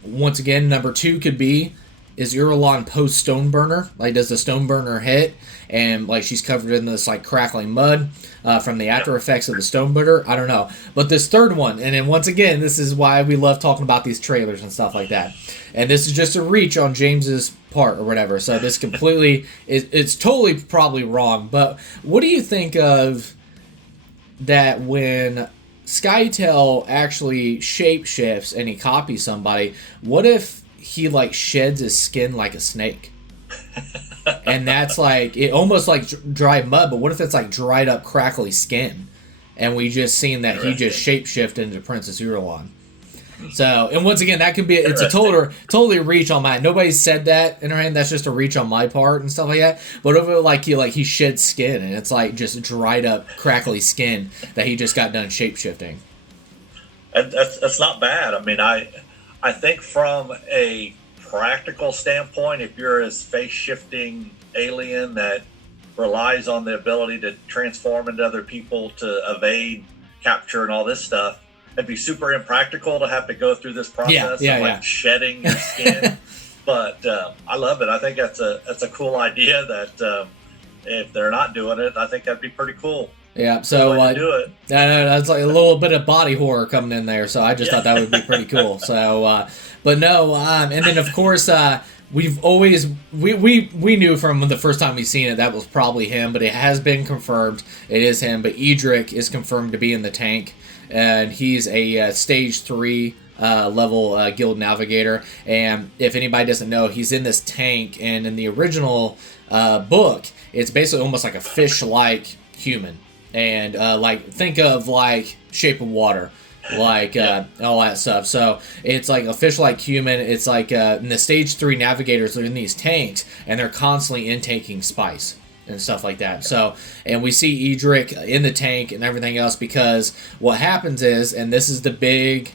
Once again, number 2 could be, is Irulan post Stoneburner? Like, does the Stoneburner hit and like she's covered in this like crackling mud from the after effects of the Stoneburner? I don't know. But this third one, and then once again, this is why we love talking about these trailers and stuff like that. And this is just a reach on James's part or whatever. So this completely it's totally probably wrong. But what do you think of that when Skytel actually shapeshifts and he copies somebody? What if he like sheds his skin like a snake? And that's like, it almost like dried mud, but what if it's like dried up crackly skin, and we just seen that he just shapeshifted into Princess Irulan? So, and once again, that could be, it's a totally reach on my, nobody said that in her hand, that's just a reach on my part and stuff like that. But over like he shed skin, and it's like just dried up crackly skin that he just got done shapeshifting. That's not bad. I mean, I think from a practical standpoint, if you're a face-shifting alien that relies on the ability to transform into other people to evade capture and all this stuff, it'd be super impractical to have to go through this process of shedding your skin. But I love it. I think that's a cool idea that if they're not doing it, I think that'd be pretty cool. Yeah, so do it. That's like a little bit of body horror coming in there, so I just thought that would be pretty cool. So, but no, and then of course we've always we knew from the first time we seen it that was probably him, but it has been confirmed it is him. But Edric is confirmed to be in the tank, and he's a stage 3 level guild navigator. And if anybody doesn't know, he's in this tank, and in the original book, it's basically almost like a fish-like human. and like think of like Shape of Water, like all that stuff. So it's like a fish like human. It's like in the stage 3 navigators are in these tanks, and they're constantly intaking spice and stuff like that. So, and we see Edric in the tank and everything else, because what happens is, and this is basically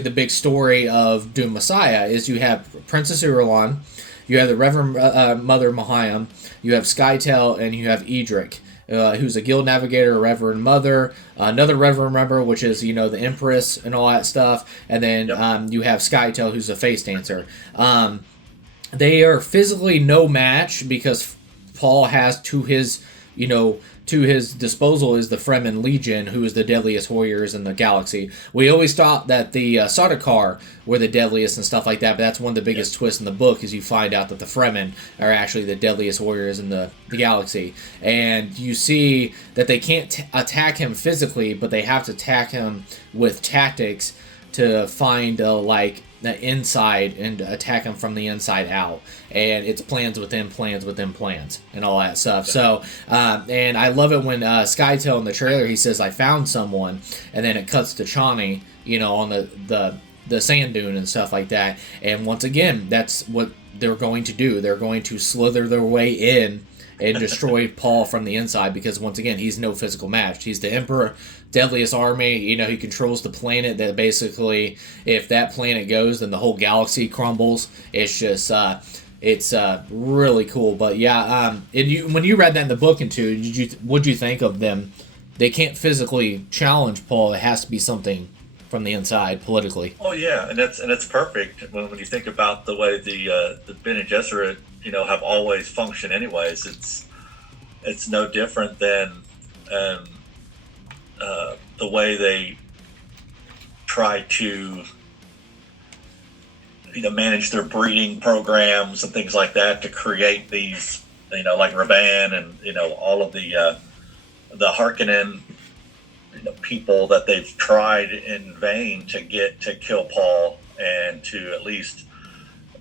the big story of Dune Messiah, is you have Princess Irulan, you have the Reverend Mother Mahayam, you have Skytel, and you have Edric, who's a guild navigator, a Reverend Mother, another Reverend member, which is, you know, the Empress and all that stuff, and then you have Skytel, who's a face dancer. They are physically no match, because Paul has to his disposal is the Fremen Legion, who is the deadliest warriors in the galaxy. We always thought that the Sardaukar were the deadliest and stuff like that, but that's one of the biggest twists in the book, is you find out that the Fremen are actually the deadliest warriors in the galaxy. And you see that they can't attack him physically, but they have to attack him with tactics to find the inside and attack him from the inside out, and it's plans within plans within plans and all that stuff. So and I love it when Skytel in the trailer, he says, "I found someone," and then it cuts to Chani, you know, on the sand dune and stuff like that. And once again, that's what they're going to do. They're going to slither their way in and destroy Paul from the inside, because once again, he's no physical match. He's the Emperor, deadliest army. You know, he controls the planet that basically, if that planet goes, then the whole galaxy crumbles. It's just, it's really cool. But yeah, when you read that in the book what'd you think of them? They can't physically challenge Paul. It has to be something from the inside politically. Oh yeah, and it's perfect when you think about the way the Bene Gesserit, you know, have always functioned. Anyways, it's no different than the way they try to, you know, manage their breeding programs and things like that to create these, you know, like Raban and, you know, all of the Harkonnen, you know, people that they've tried in vain to get to kill Paul and to at least,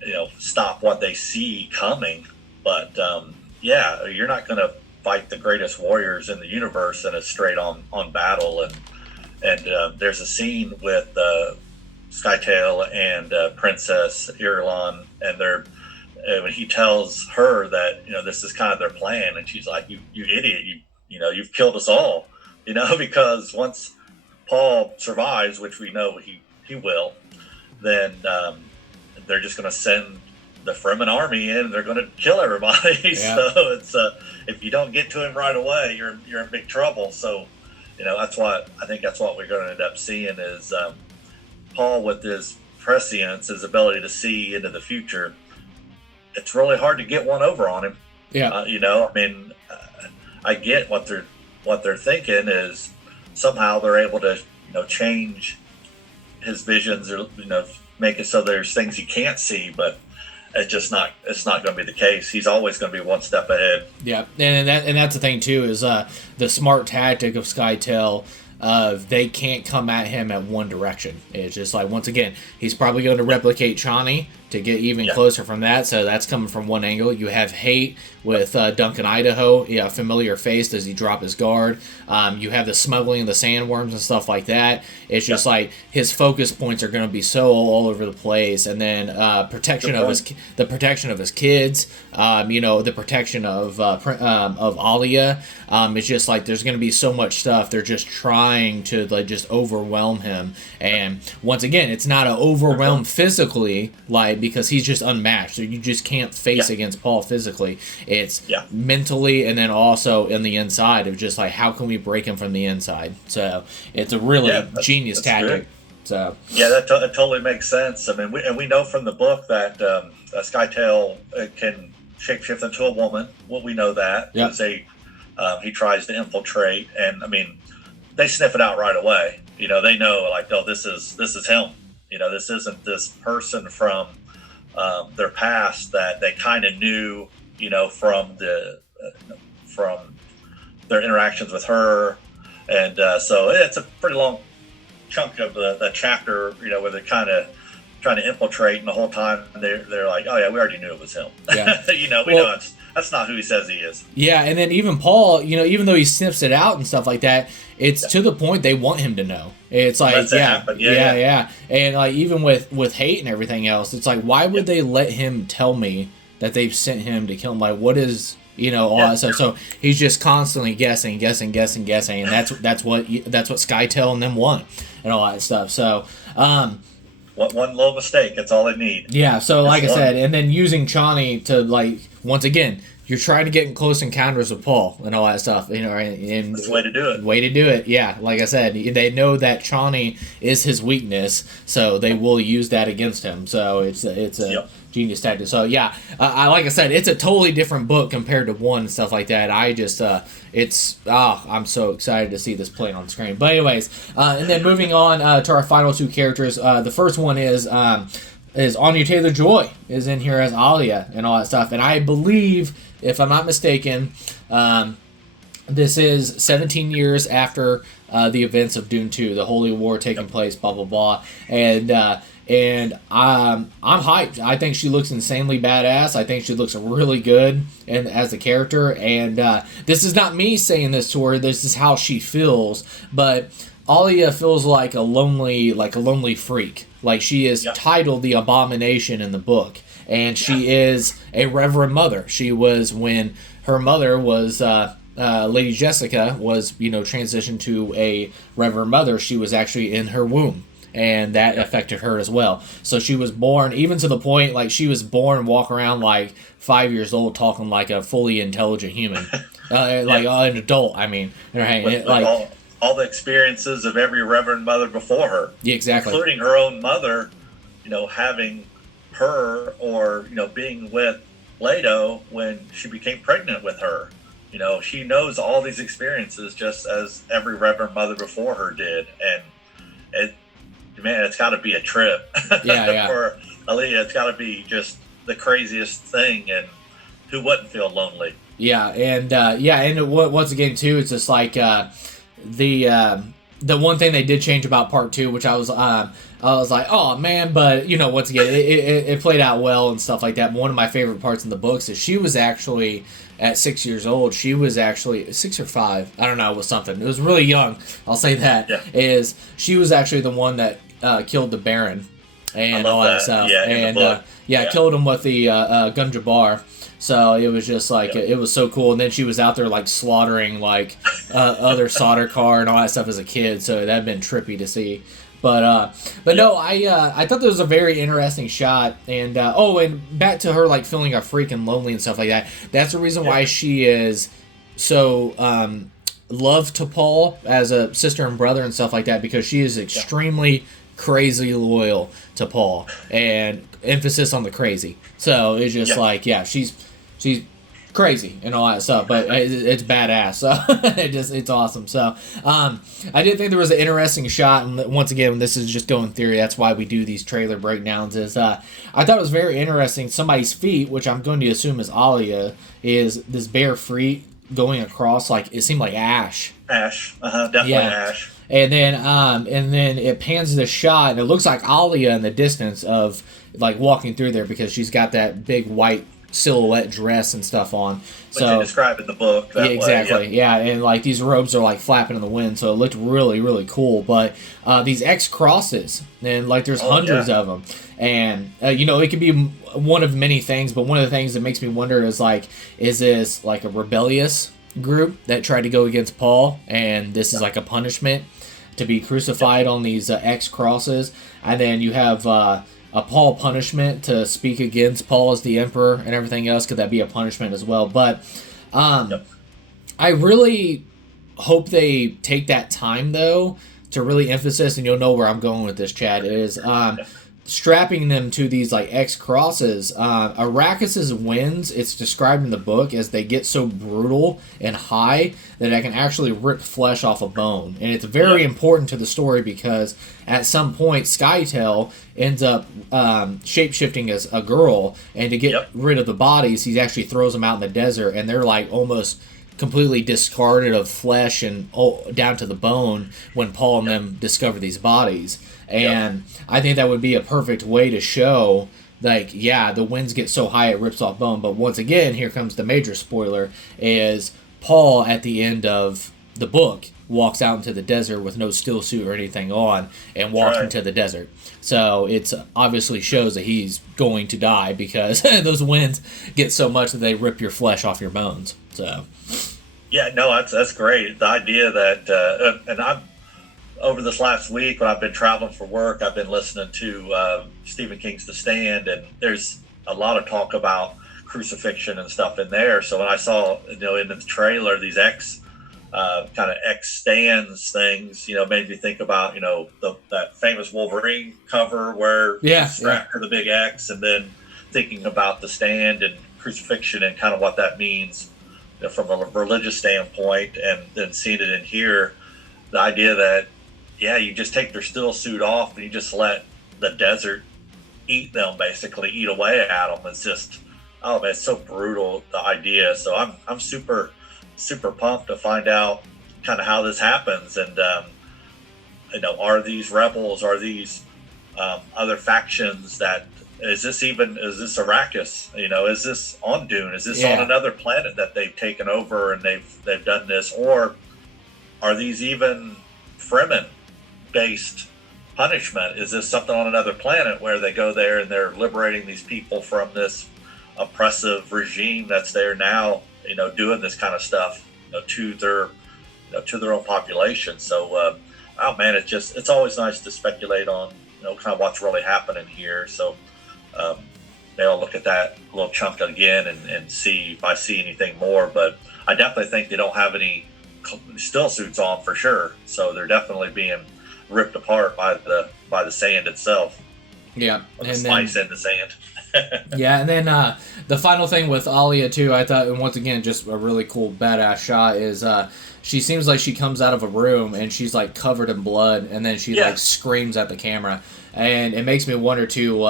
you know, stop what they see coming. But yeah, you're not going to fight the greatest warriors in the universe in a straight on battle. And there's a scene with Skytail and Princess Irulan, and when he tells her that, you know, this is kind of their plan, and she's like, you idiot, you know, you've killed us all, you know, because once Paul survives, which we know he will, then they're just going to send the Fremen army in, and they're going to kill everybody. Yeah. So it's if you don't get to him right away, you're in big trouble. So, you know, that's what we're going to end up seeing is Paul, with his prescience, his ability to see into the future. It's really hard to get one over on him. Yeah. You know, I mean, I get what they're thinking is somehow they're able to, you know, change his visions, or, you know, make it so there's things he can't see, but it's not going to be the case. He's always going to be one step ahead. Yeah, and that's the thing too, is the smart tactic of Skytel. They can't come at him at one direction. It's just like, once again, he's probably going to replicate Chani to get even closer from that. So that's coming from one angle. You have Hate with Duncan Idaho, familiar face. Does he drop his guard? You have the smuggling of the sandworms and stuff like that. It's just like his focus points are going to be so all over the place. And then the protection of his kids. The protection of Alia. It's just like there's going to be so much stuff. They're just trying to like just overwhelm him. And once again, it's not an overwhelm physically, like, because he's just unmatched. So you just can't face against Paul physically. It's mentally, and then also in the inside of just like, how can we break him from the inside? So it's a really genius tactic. Great. So that totally makes sense. I mean, we know from the book that Skytail can shapeshift into a woman. Well, we know that because he tries to infiltrate, and I mean, they sniff it out right away. You know, they know, like, oh, this is him. You know, this isn't this person from their past that they kind of knew, you know, from their interactions with her. And so it's a pretty long chunk of the chapter, you know, where they're kind of trying to infiltrate, and the whole time they're like, oh yeah, we already knew it was him. Yeah. We know That's not who he says he is. Yeah, and then even Paul, even though he sniffs it out and stuff like that, it's to the point they want him to know. It's like, yeah. And like even with hate and everything else, it's like, why would they let him tell me that they've sent him to kill him? Like, what is, all that stuff. So he's just constantly guessing, and that's what SkyTel and them want and all that stuff. So, one little mistake, that's all they need. Yeah, so like I said, and then using Chani to, like, once again, you're trying to get in close encounters with Paul and all that stuff, and that's the way to do it. Way to do it, yeah. Like I said, they know that Chani is his weakness, so they will use that against him. So it's a genius tactic. So yeah, like I said, it's a totally different book compared to 1 and stuff like that. I just I'm so excited to see this playing on screen. But anyways, and then moving on to our final 2 characters. The first one is Anya Taylor-Joy is in here as Alia and all that stuff. And I believe, if I'm not mistaken, this is 17 years after the events of Dune 2, the Holy War taking place, blah, blah, blah. And I'm hyped. I think she looks insanely badass. I think she looks really good as a character. And this is not me saying this to her. This is how she feels. But Alia feels like a lonely freak. Like, she is titled the Abomination in the book. And she is a Reverend Mother. She was, when her mother was, Lady Jessica was, transitioned to a Reverend Mother, she was actually in her womb. And that affected her as well. So she was born, even to the point, like, she was born walking around like 5 years old, talking like a fully intelligent human. Like an adult, I mean. With all the experiences of every Reverend Mother before her. Yeah, exactly. Including her own mother, having her or, being with Leto when she became pregnant with her. She knows all these experiences just as every Reverend Mother before her did. And it's got to be a trip. Yeah. For Alia, it's got to be just the craziest thing, and who wouldn't feel lonely? Yeah, and once again too, it's just like the one thing they did change about part 2, which I was like, oh man, but once again, it played out well and stuff like that. But one of my favorite parts in the books is she was actually at 6 years old. She was actually 6 or 5. I don't know. It was something. It was really young. I'll say that. Yeah. Is she was actually the one that killed the Baron and all that stuff. Yeah, and killed him with the gun Jabbar. So it was just like it was so cool. And then she was out there like slaughtering like other solder car and all that stuff as a kid. So that'd been trippy to see. But no, I thought that was a very interesting shot. And and back to her like feeling a freaking lonely and stuff like that. That's the reason why she is so loved to Paul as a sister and brother and stuff like that, because she is extremely crazy loyal to Paul, and emphasis on the crazy. So it's just like she's crazy and all that stuff, but it's badass. So it's awesome. So I did think there was an interesting shot, and once again, this is just going theory. That's why we do these trailer breakdowns. Is I thought it was very interesting. Somebody's feet, which I'm going to assume is Alia, is this bare feet going across, like it seemed like ash. Definitely ash. And then it pans the shot, and it looks like Alia in the distance of like walking through there, because she's got that big white silhouette dress and stuff on. Which you described in the book. That exactly. Yeah, and like these robes are like flapping in the wind, so it looked really, really cool. But these X crosses, and like there's hundreds of them, and it could be one of many things. But one of the things that makes me wonder is like, is this like a rebellious group that tried to go against Paul, and this is like a punishment to be crucified on these X crosses, and then you have a Paul punishment to speak against Paul as the emperor and everything else. Could that be a punishment as well? But I really hope they take that time though to really emphasize, and you'll know where I'm going with this, Chad, is strapping them to these like X crosses. Arrakis's winds, it's described in the book as they get so brutal and high that it can actually rip flesh off a bone. And it's very important to the story, because at some point SkyTel ends up shape-shifting as a girl, and to get rid of the bodies, he actually throws them out in the desert, and they're like almost completely discarded of flesh and down to the bone when Paul and them discover these bodies. And I think that would be a perfect way to show like, yeah, the winds get so high it rips off bone. But once again, here comes the major spoiler, is Paul at the end of the book walks out into the desert with no still suit or anything on and walks into the desert. So it's obviously shows that he's going to die because those winds get so much that they rip your flesh off your bones. So yeah, no, that's great. The idea that and I've over this last week when I've been traveling for work, I've been listening to Stephen King's The Stand, and there's a lot of talk about crucifixion and stuff in there. So when I saw, in the trailer, these kind of X stands things, made me think about, that famous Wolverine cover where he's strapped to the big X, and then thinking about the stand and crucifixion and kind of what that means from a religious standpoint, and then seeing it in here, the idea that, you just take their still suit off and you just let the desert eat them, basically eat away at them. It's just, oh man, it's so brutal, the idea. So I'm super pumped to find out kind of how this happens, and are these rebels, are these other factions that is this Arrakis, is this on Dune, is this on another planet that they've taken over and they've done this, or are these even Fremen based punishment? Is this something on another planet where they go there and they're liberating these people from this oppressive regime that's there now, doing this kind of stuff, to their own population. So, oh man, it's always nice to speculate on, kind of what's really happening here. So, maybe I'll look at that little chunk again and see if I see anything more. But I definitely think they don't have any still suits on for sure. So they're definitely being ripped apart by the sand itself. Yeah, and slice in the sand. Yeah, and then the final thing with Alia too, I thought, and once again, just a really cool badass shot is she seems like she comes out of a room and she's like covered in blood, and then she like screams at the camera, and it makes me wonder too.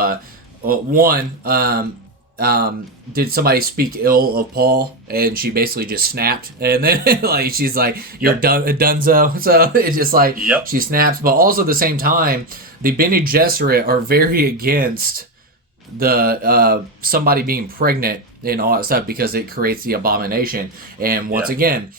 Did somebody speak ill of Paul and she basically just snapped, and then like she's like, you're dunzo, so it's just like she snaps. But also at the same time, the Bene Gesserit are very against the somebody being pregnant and all that stuff because it creates the abomination. And once again,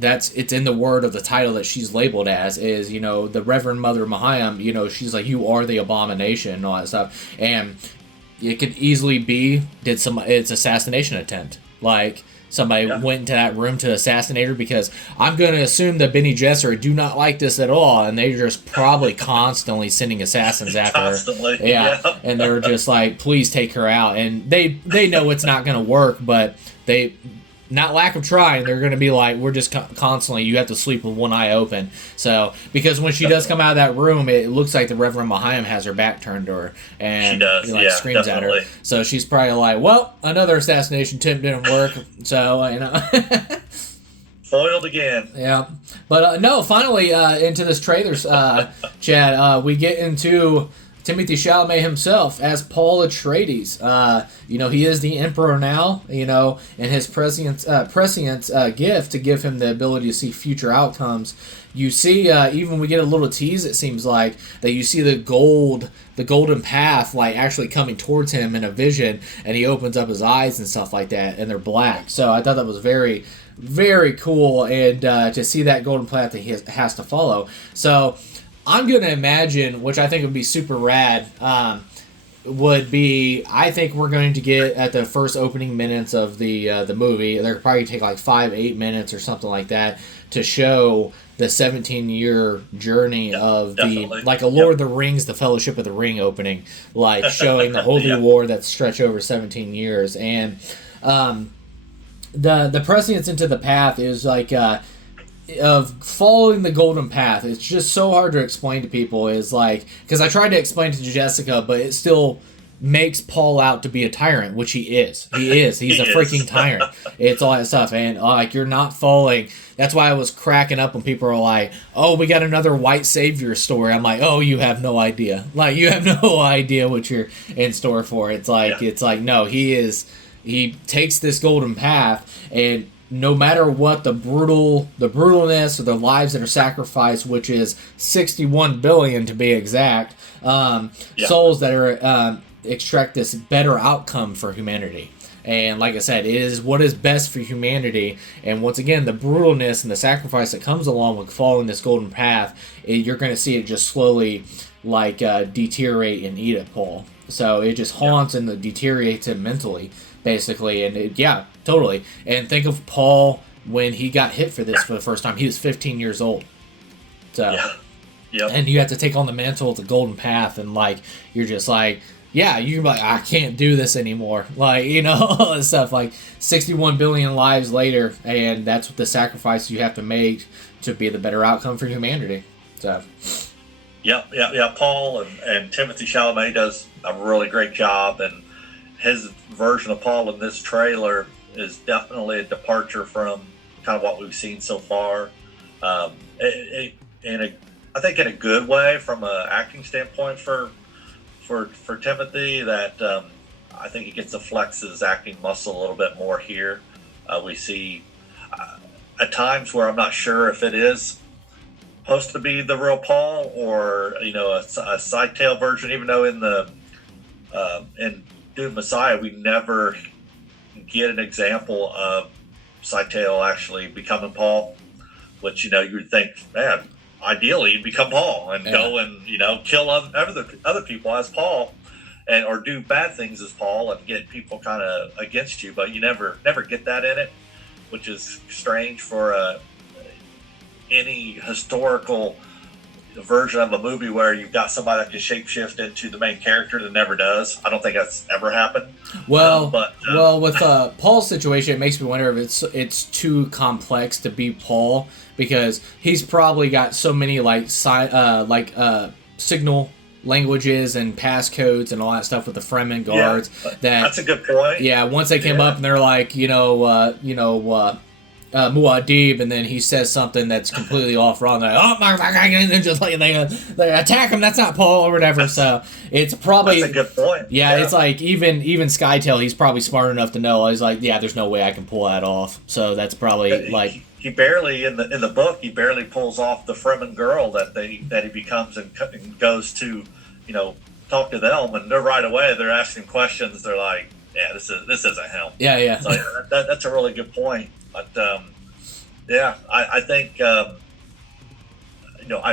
it's in the word of the title that she's labeled as is, the Reverend Mother Mahayam, she's like, you are the abomination and all that stuff. And it could easily be it's assassination attempt. Like somebody went into that room to assassinate her, because I'm going to assume that Bene Gesserit do not like this at all, and they're just probably constantly sending assassins after her. Yeah, and they're just like, please take her out. And they know it's not going to work, but not lack of trying, they're going to be like, we're just constantly, you have to sleep with one eye open. So, because when she does come out of that room, it looks like the Reverend Mahayam has her back turned to her, and she does, screams definitely at her. So she's probably like, well, another assassination attempt didn't work, so, foiled again. Yeah. But, no, finally, into this trailer, Chad, we get into Timothy Chalamet himself as Paul Atreides. He is the Emperor now, and his prescience gift to give him the ability to see future outcomes. You see, even we get a little tease, it seems like, that you see the golden path, like, actually coming towards him in a vision, and he opens up his eyes and stuff like that, and they're black. So I thought that was very, very cool, and to see that golden path that he has to follow. So I'm going to imagine, which I think would be super rad, would be, I think we're going to get at the first opening minutes of the movie, they'll probably take like 5-8 minutes or something like that to show the 17-year journey of like a Lord of the Rings, the Fellowship of the Ring opening, like showing the Holy War that stretched over 17 years. And the prescience into the path is like of following the golden path. It's just so hard to explain to people, is like, because I tried to explain to Jessica, but it still makes Paul out to be a tyrant, which he is. He's a freaking tyrant. It's all that stuff, and like, you're not following. That's why I was cracking up when people are like, oh, we got another white savior story. I'm like, oh, you have no idea. Like, you have no idea what you're in store for. It's like no, he takes this golden path, and no matter what the brutalness or the lives that are sacrificed, which is 61 billion to be exact, souls that are extract this better outcome for humanity. And like I said, it is what is best for humanity. And once again, the brutalness and the sacrifice that comes along with following this golden path, you're going to see it just slowly like deteriorate and eat at Paul. So it just haunts and deteriorates him mentally, basically. And yeah, totally. And think of Paul when he got hit for this for the first time. He was 15 years old. So, Yep. And you have to take on the mantle of the golden path, and like you're just like, yeah, you can be like, I can't do this anymore. Like, you know, all this stuff. Like 61 billion lives later, and that's what the sacrifice you have to make to be the better outcome for humanity. So. Yeah. Paul and Timothy Chalamet does a really great job, and his version of Paul in this trailer is definitely a departure from kind of what we've seen so far. I think in a good way from an acting standpoint for Timothy, that I think he gets to flex his acting muscle a little bit more here. We see at times where I'm not sure if it is supposed to be the real Paul or a side tail version. Even though in Dune Messiah we never get an example of Scytale actually becoming Paul, which you would think, man, ideally you'd become Paul and go and kill other people as Paul, or do bad things as Paul and get people kind of against you, but you never get that in it, which is strange for any historical version of a movie where you've got somebody that can shapeshift into the main character that never does. I don't think that's ever happened. Well, with Paul's situation, it makes me wonder if it's too complex to be Paul, because he's probably got so many signal languages and passcodes and all that stuff with the Fremen guards. That's a good point. Yeah, once they came up and they're like, Muad'Dib, and then he says something that's completely off wrong. They're like, oh my God, and just like they attack him. That's not Paul or whatever. So it's probably that's a good point. Yeah, it's like even Scytale, he's probably smart enough to know. He's like, yeah, there's no way I can pull that off. So that's probably like he barely in the book he barely pulls off the Fremen girl that he becomes and goes to talk to them, and they're right away they're asking questions. They're like, yeah, this isn't him. Yeah. So that's a really good point. But I think I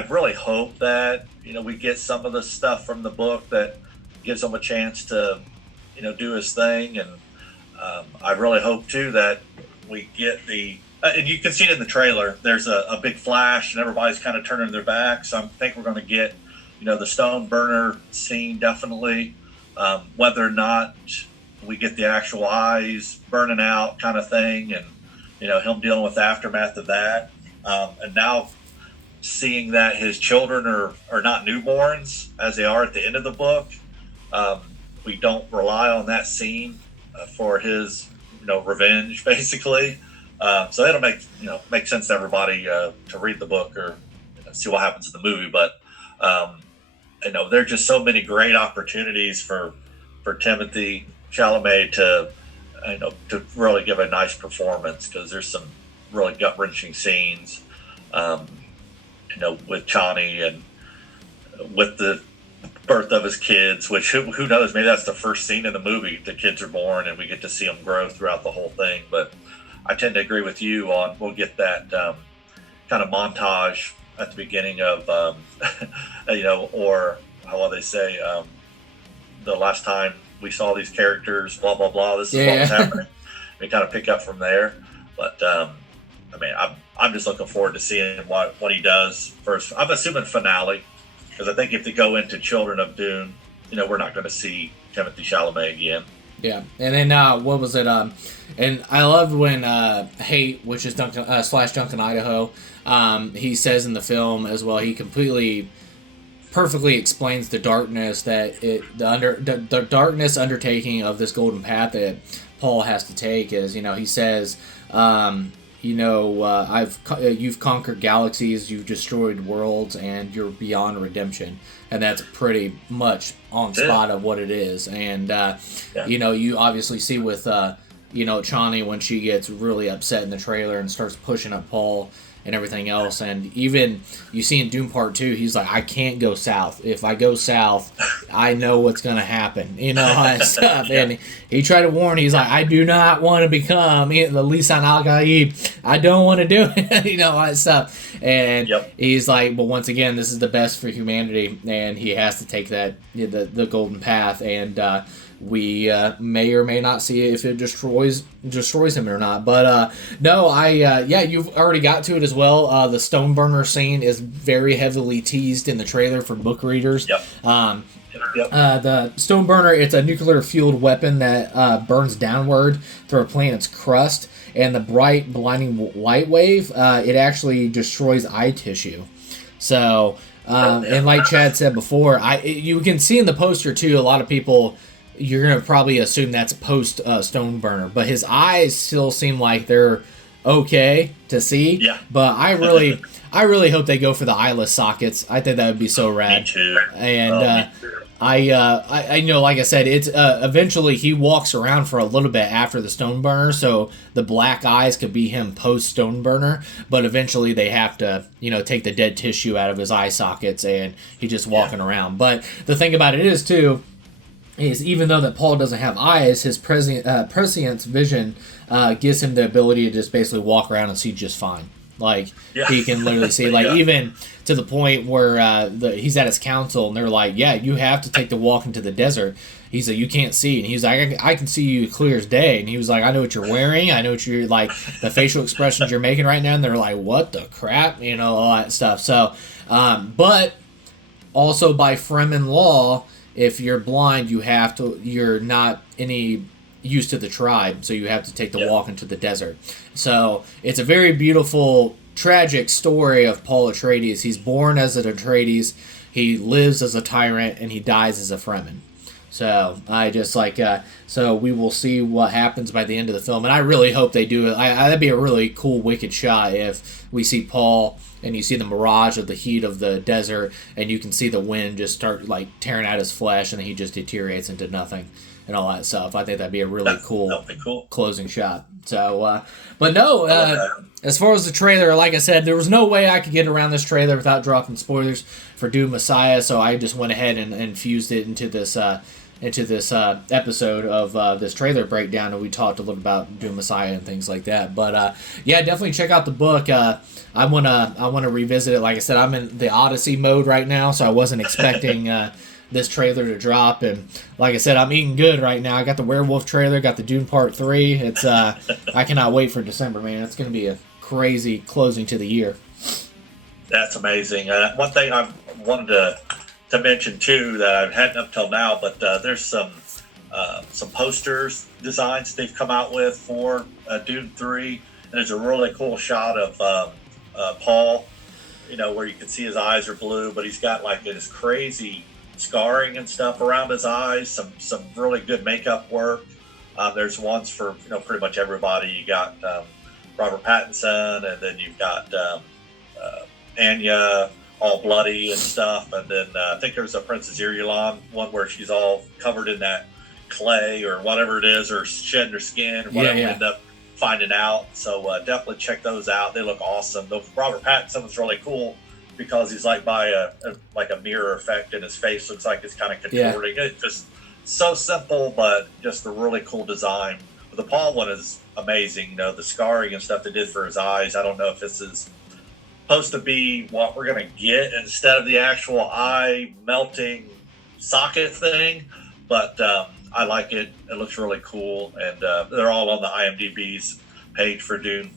really hope that we get some of the stuff from the book that gives him a chance to do his thing, and I really hope too that we get and you can see it in the trailer. There's a big flash, and everybody's kind of turning their backs. So I think we're going to get the stone burner scene definitely. Whether or not we get the actual eyes burning out kind of thing, and him dealing with the aftermath of that. And now seeing that his children are not newborns as they are at the end of the book. We don't rely on that scene for his, revenge, basically. So that'll make sense to everybody to read the book or see what happens in the movie. But, there are just so many great opportunities for Timothy Chalamet to really give a nice performance, because there's some really gut-wrenching scenes, with Chani and with the birth of his kids, which who knows, maybe that's the first scene in the movie. The kids are born and we get to see them grow throughout the whole thing. But I tend to agree with you on we'll get that kind of montage at the beginning of, or how will they say, the last time we saw these characters, blah blah blah. This is what was happening. We kind of pick up from there, but I'm just looking forward to seeing what he does first. I'm assuming finale, because I think if they go into Children of Dune, we're not going to see Timothy Chalamet again. Yeah, and then what was it? And I loved when Haight, which is Duncan / Idaho, he says in the film as well. He completely perfectly explains the darkness that the darkness undertaking of this golden path that Paul has to take is, he says, you've conquered galaxies, you've destroyed worlds, and you're beyond redemption. And that's pretty much on spot of what it is. And, you obviously see with, Chani when she gets really upset in the trailer and starts pushing at Paul and everything else. And even you see in Dune Part 2, he's like, I can't go south. If I go south, I know what's going to happen, you know, and stuff. And he tried to warn, he's like, I do not want to become the Lisan al-Gaib. I don't want to do it, you know, all that stuff. And he's like, but once again, this is the best for humanity, and he has to take that, the golden path. And we may or may not see if it destroys him or not. But no, you've already got to it as well. The stone burner scene is very heavily teased in the trailer for book readers. The stone burner, it's a nuclear fueled weapon that burns downward through a planet's crust, and the bright blinding light wave, it actually destroys eye tissue. So and like Chad said before, you can see in the poster too, a lot of people, you're going to probably assume that's post stone burner, but his eyes still seem like they're okay to see. Yeah. But I really hope they go for the eyeless sockets. I think that would be so rad. Me too. And I know, like I said, it's eventually he walks around for a little bit after the stone burner, so the black eyes could be him post stone burner. But eventually they have to, take the dead tissue out of his eye sockets, and he's just walking around. But the thing about it is too, is even though that Paul doesn't have eyes, his prescience vision gives him the ability to just basically walk around and see just fine. Like, he can literally see, like, even to the point where he's at his council, and they're like, yeah, you have to take the walk into the desert. He's like, you can't see. And he's like, I can see you clear as day. And he was like, I know what you're wearing. I know what you're, like, the facial expressions you're making right now. And they're like, what the crap? All that stuff. So, but also by Fremen law, if you're blind, you're not any use to the tribe, so you have to take the walk into the desert. So it's a very beautiful, tragic story of Paul Atreides. He's born as an Atreides, he lives as a tyrant, and he dies as a Fremen. So I just so we will see what happens by the end of the film, and I really hope they do it. That'd be a really cool, wicked shot if we see Paul and you see the mirage of the heat of the desert, and you can see the wind just start tearing out his flesh, and then he just deteriorates into nothing and all that stuff. I think that'd be a really cool closing shot. So, but no, as far as the trailer, like I said, there was no way I could get around this trailer without dropping spoilers for Dune Messiah, so I just went ahead and infused it into this episode of this trailer breakdown, and we talked a little about Dune Messiah and things like that. But definitely check out the book. I wanna revisit it. Like I said, I'm in the Odyssey mode right now, so I wasn't expecting this trailer to drop. And like I said, I'm eating good right now. I got the werewolf trailer, got the Dune Part 3. It's I cannot wait for December, man. It's gonna be a crazy closing to the year. That's amazing. One thing I wanted to mention too that I hadn't up till now, but there's some posters designs they've come out with for Dune 3, and there's a really cool shot of Paul, where you can see his eyes are blue, but he's got this crazy scarring and stuff around his eyes. Some really good makeup work. There's ones for pretty much everybody. You got Robert Pattinson, and then you've got Anya, all bloody and stuff, and then I think there's a Princess Irulan one where she's all covered in that clay or whatever it is, or shedding her skin, or whatever we end up finding out. So definitely check those out. They look awesome. The Robert Pattinson was really cool because he's by a mirror effect, and his face looks like it's kind of contorting. It's just so simple, but just a really cool design. But the Paul one is amazing. The scarring and stuff they did for his eyes. I don't know if this is supposed to be what we're gonna get instead of the actual eye melting socket thing, but I like it. It looks really cool, and they're all on the IMDb's page for Dune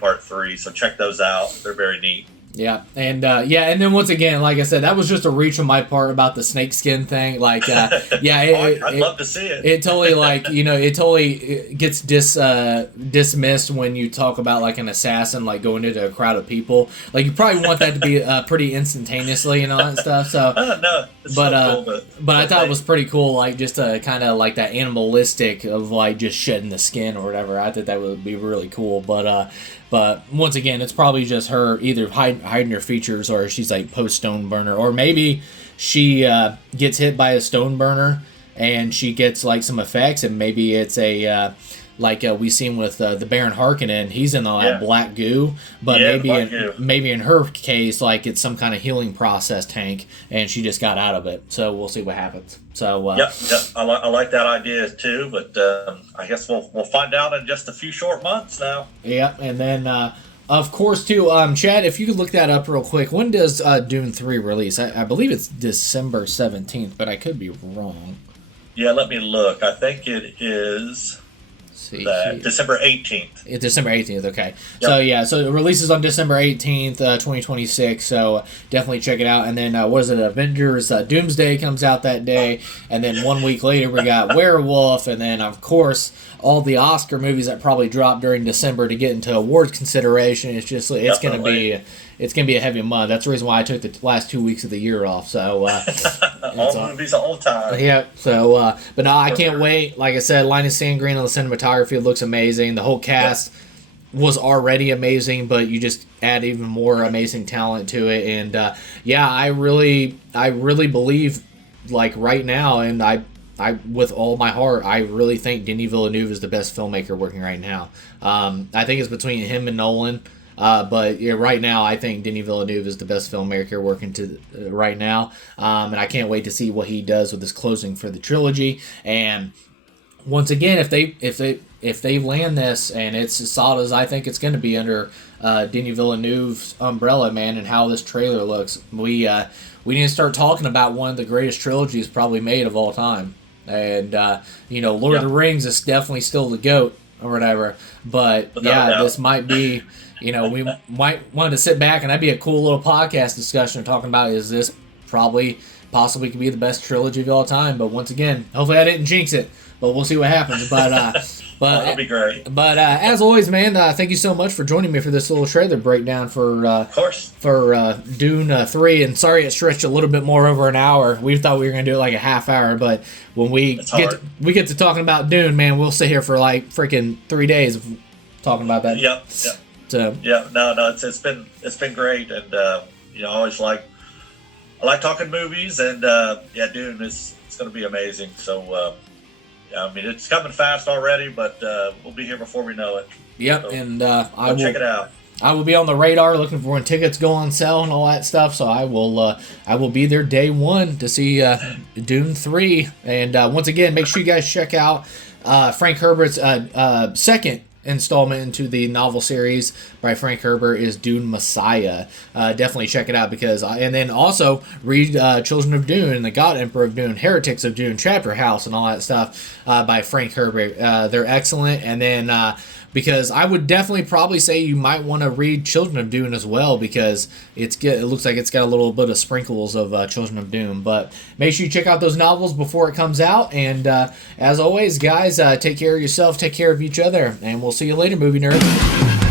Part 3. So check those out. They're very neat. Yeah, and then once again, like I said, that was just a reach on my part about the snakeskin thing. I'd love to see it. It totally it totally gets dismissed when you talk about an assassin going into a crowd of people. You probably want that to be pretty instantaneously and all that stuff. So no, it's so cool, but I thought it was pretty cool, just kind of that animalistic of just shedding the skin or whatever. I thought that would be really cool, But once again, it's probably just her either hiding her features, or she's post stone burner, or maybe she gets hit by a stone burner and she gets some effects, and maybe it's a like we seen with the Baron Harkonnen. He's in all that black goo, but maybe in her case, like it's some kind of healing process tank, and she just got out of it. So we'll see what happens. So yep, I like that idea too, but I guess we'll find out in just a few short months now. Yep, and then. Of course, too, Chad, if you could look that up real quick, when does Dune 3 release? I believe it's December 17th, but I could be wrong. Yeah, let me look. I think it is December 18th. It's December 18th, okay. Yep. So it releases on December 18th, 2026, so definitely check it out. And then, what is it, Avengers Doomsday comes out that day, and then 1 week later we got Werewolf, and then, of course, all the Oscar movies that probably dropped during December to get into awards consideration. It's just, it's going to be a heavy month. That's the reason why I took the last 2 weeks of the year off. So all movies all the time. Yeah. So, but no, I can't wait. Like I said, Linus Sandgreen on the cinematography, it looks amazing. The whole cast was already amazing, but you just add even more amazing talent to it. And I really believe, like right now, and I with all my heart, I really think Denis Villeneuve is the best filmmaker working right now. I think it's between him and Nolan. But right now, I think Denis Villeneuve is the best filmmaker working right now, and I can't wait to see what he does with his closing for the trilogy. And once again, if they land this and it's as solid as I think it's going to be under Denis Villeneuve's umbrella, man, and how this trailer looks, we need to start talking about one of the greatest trilogies probably made of all time. And Lord of the Rings is definitely still the GOAT or whatever. But this might be. We might want to sit back, and that'd be a cool little podcast discussion talking about, is this possibly could be the best trilogy of all time. But once again, hopefully I didn't jinx it, but we'll see what happens. But that'd be great. But as always, man, thank you so much for joining me for this little trailer breakdown for of course, for Dune 3. And sorry it stretched a little bit more over an hour. We thought we were gonna do it like a half hour, but when we get to talking about Dune, man, we'll sit here for like freaking 3 days talking about that. Yep. So it's been great, and I like talking movies, and Dune it's going to be amazing. So it's coming fast already, but we'll be here before we know it. Yep, so, and I will check it out. I will be on the radar looking for when tickets go on sale and all that stuff. So I will be there day one to see Dune 3. And once again, make sure you guys check out Frank Herbert's second installment into the novel series by Frank Herbert is Dune Messiah. Definitely check it out, because and then also read Children of Dune and the God Emperor of Dune, Heretics of Dune, Chapter House, and all that stuff by Frank Herbert. They're excellent. And then because I would definitely probably say you might want to read Children of Dune as well, because it looks like it's got a little bit of sprinkles of Children of Dune. But make sure you check out those novels before it comes out. And as always, guys, take care of yourself, take care of each other, and we'll see you later, movie nerds.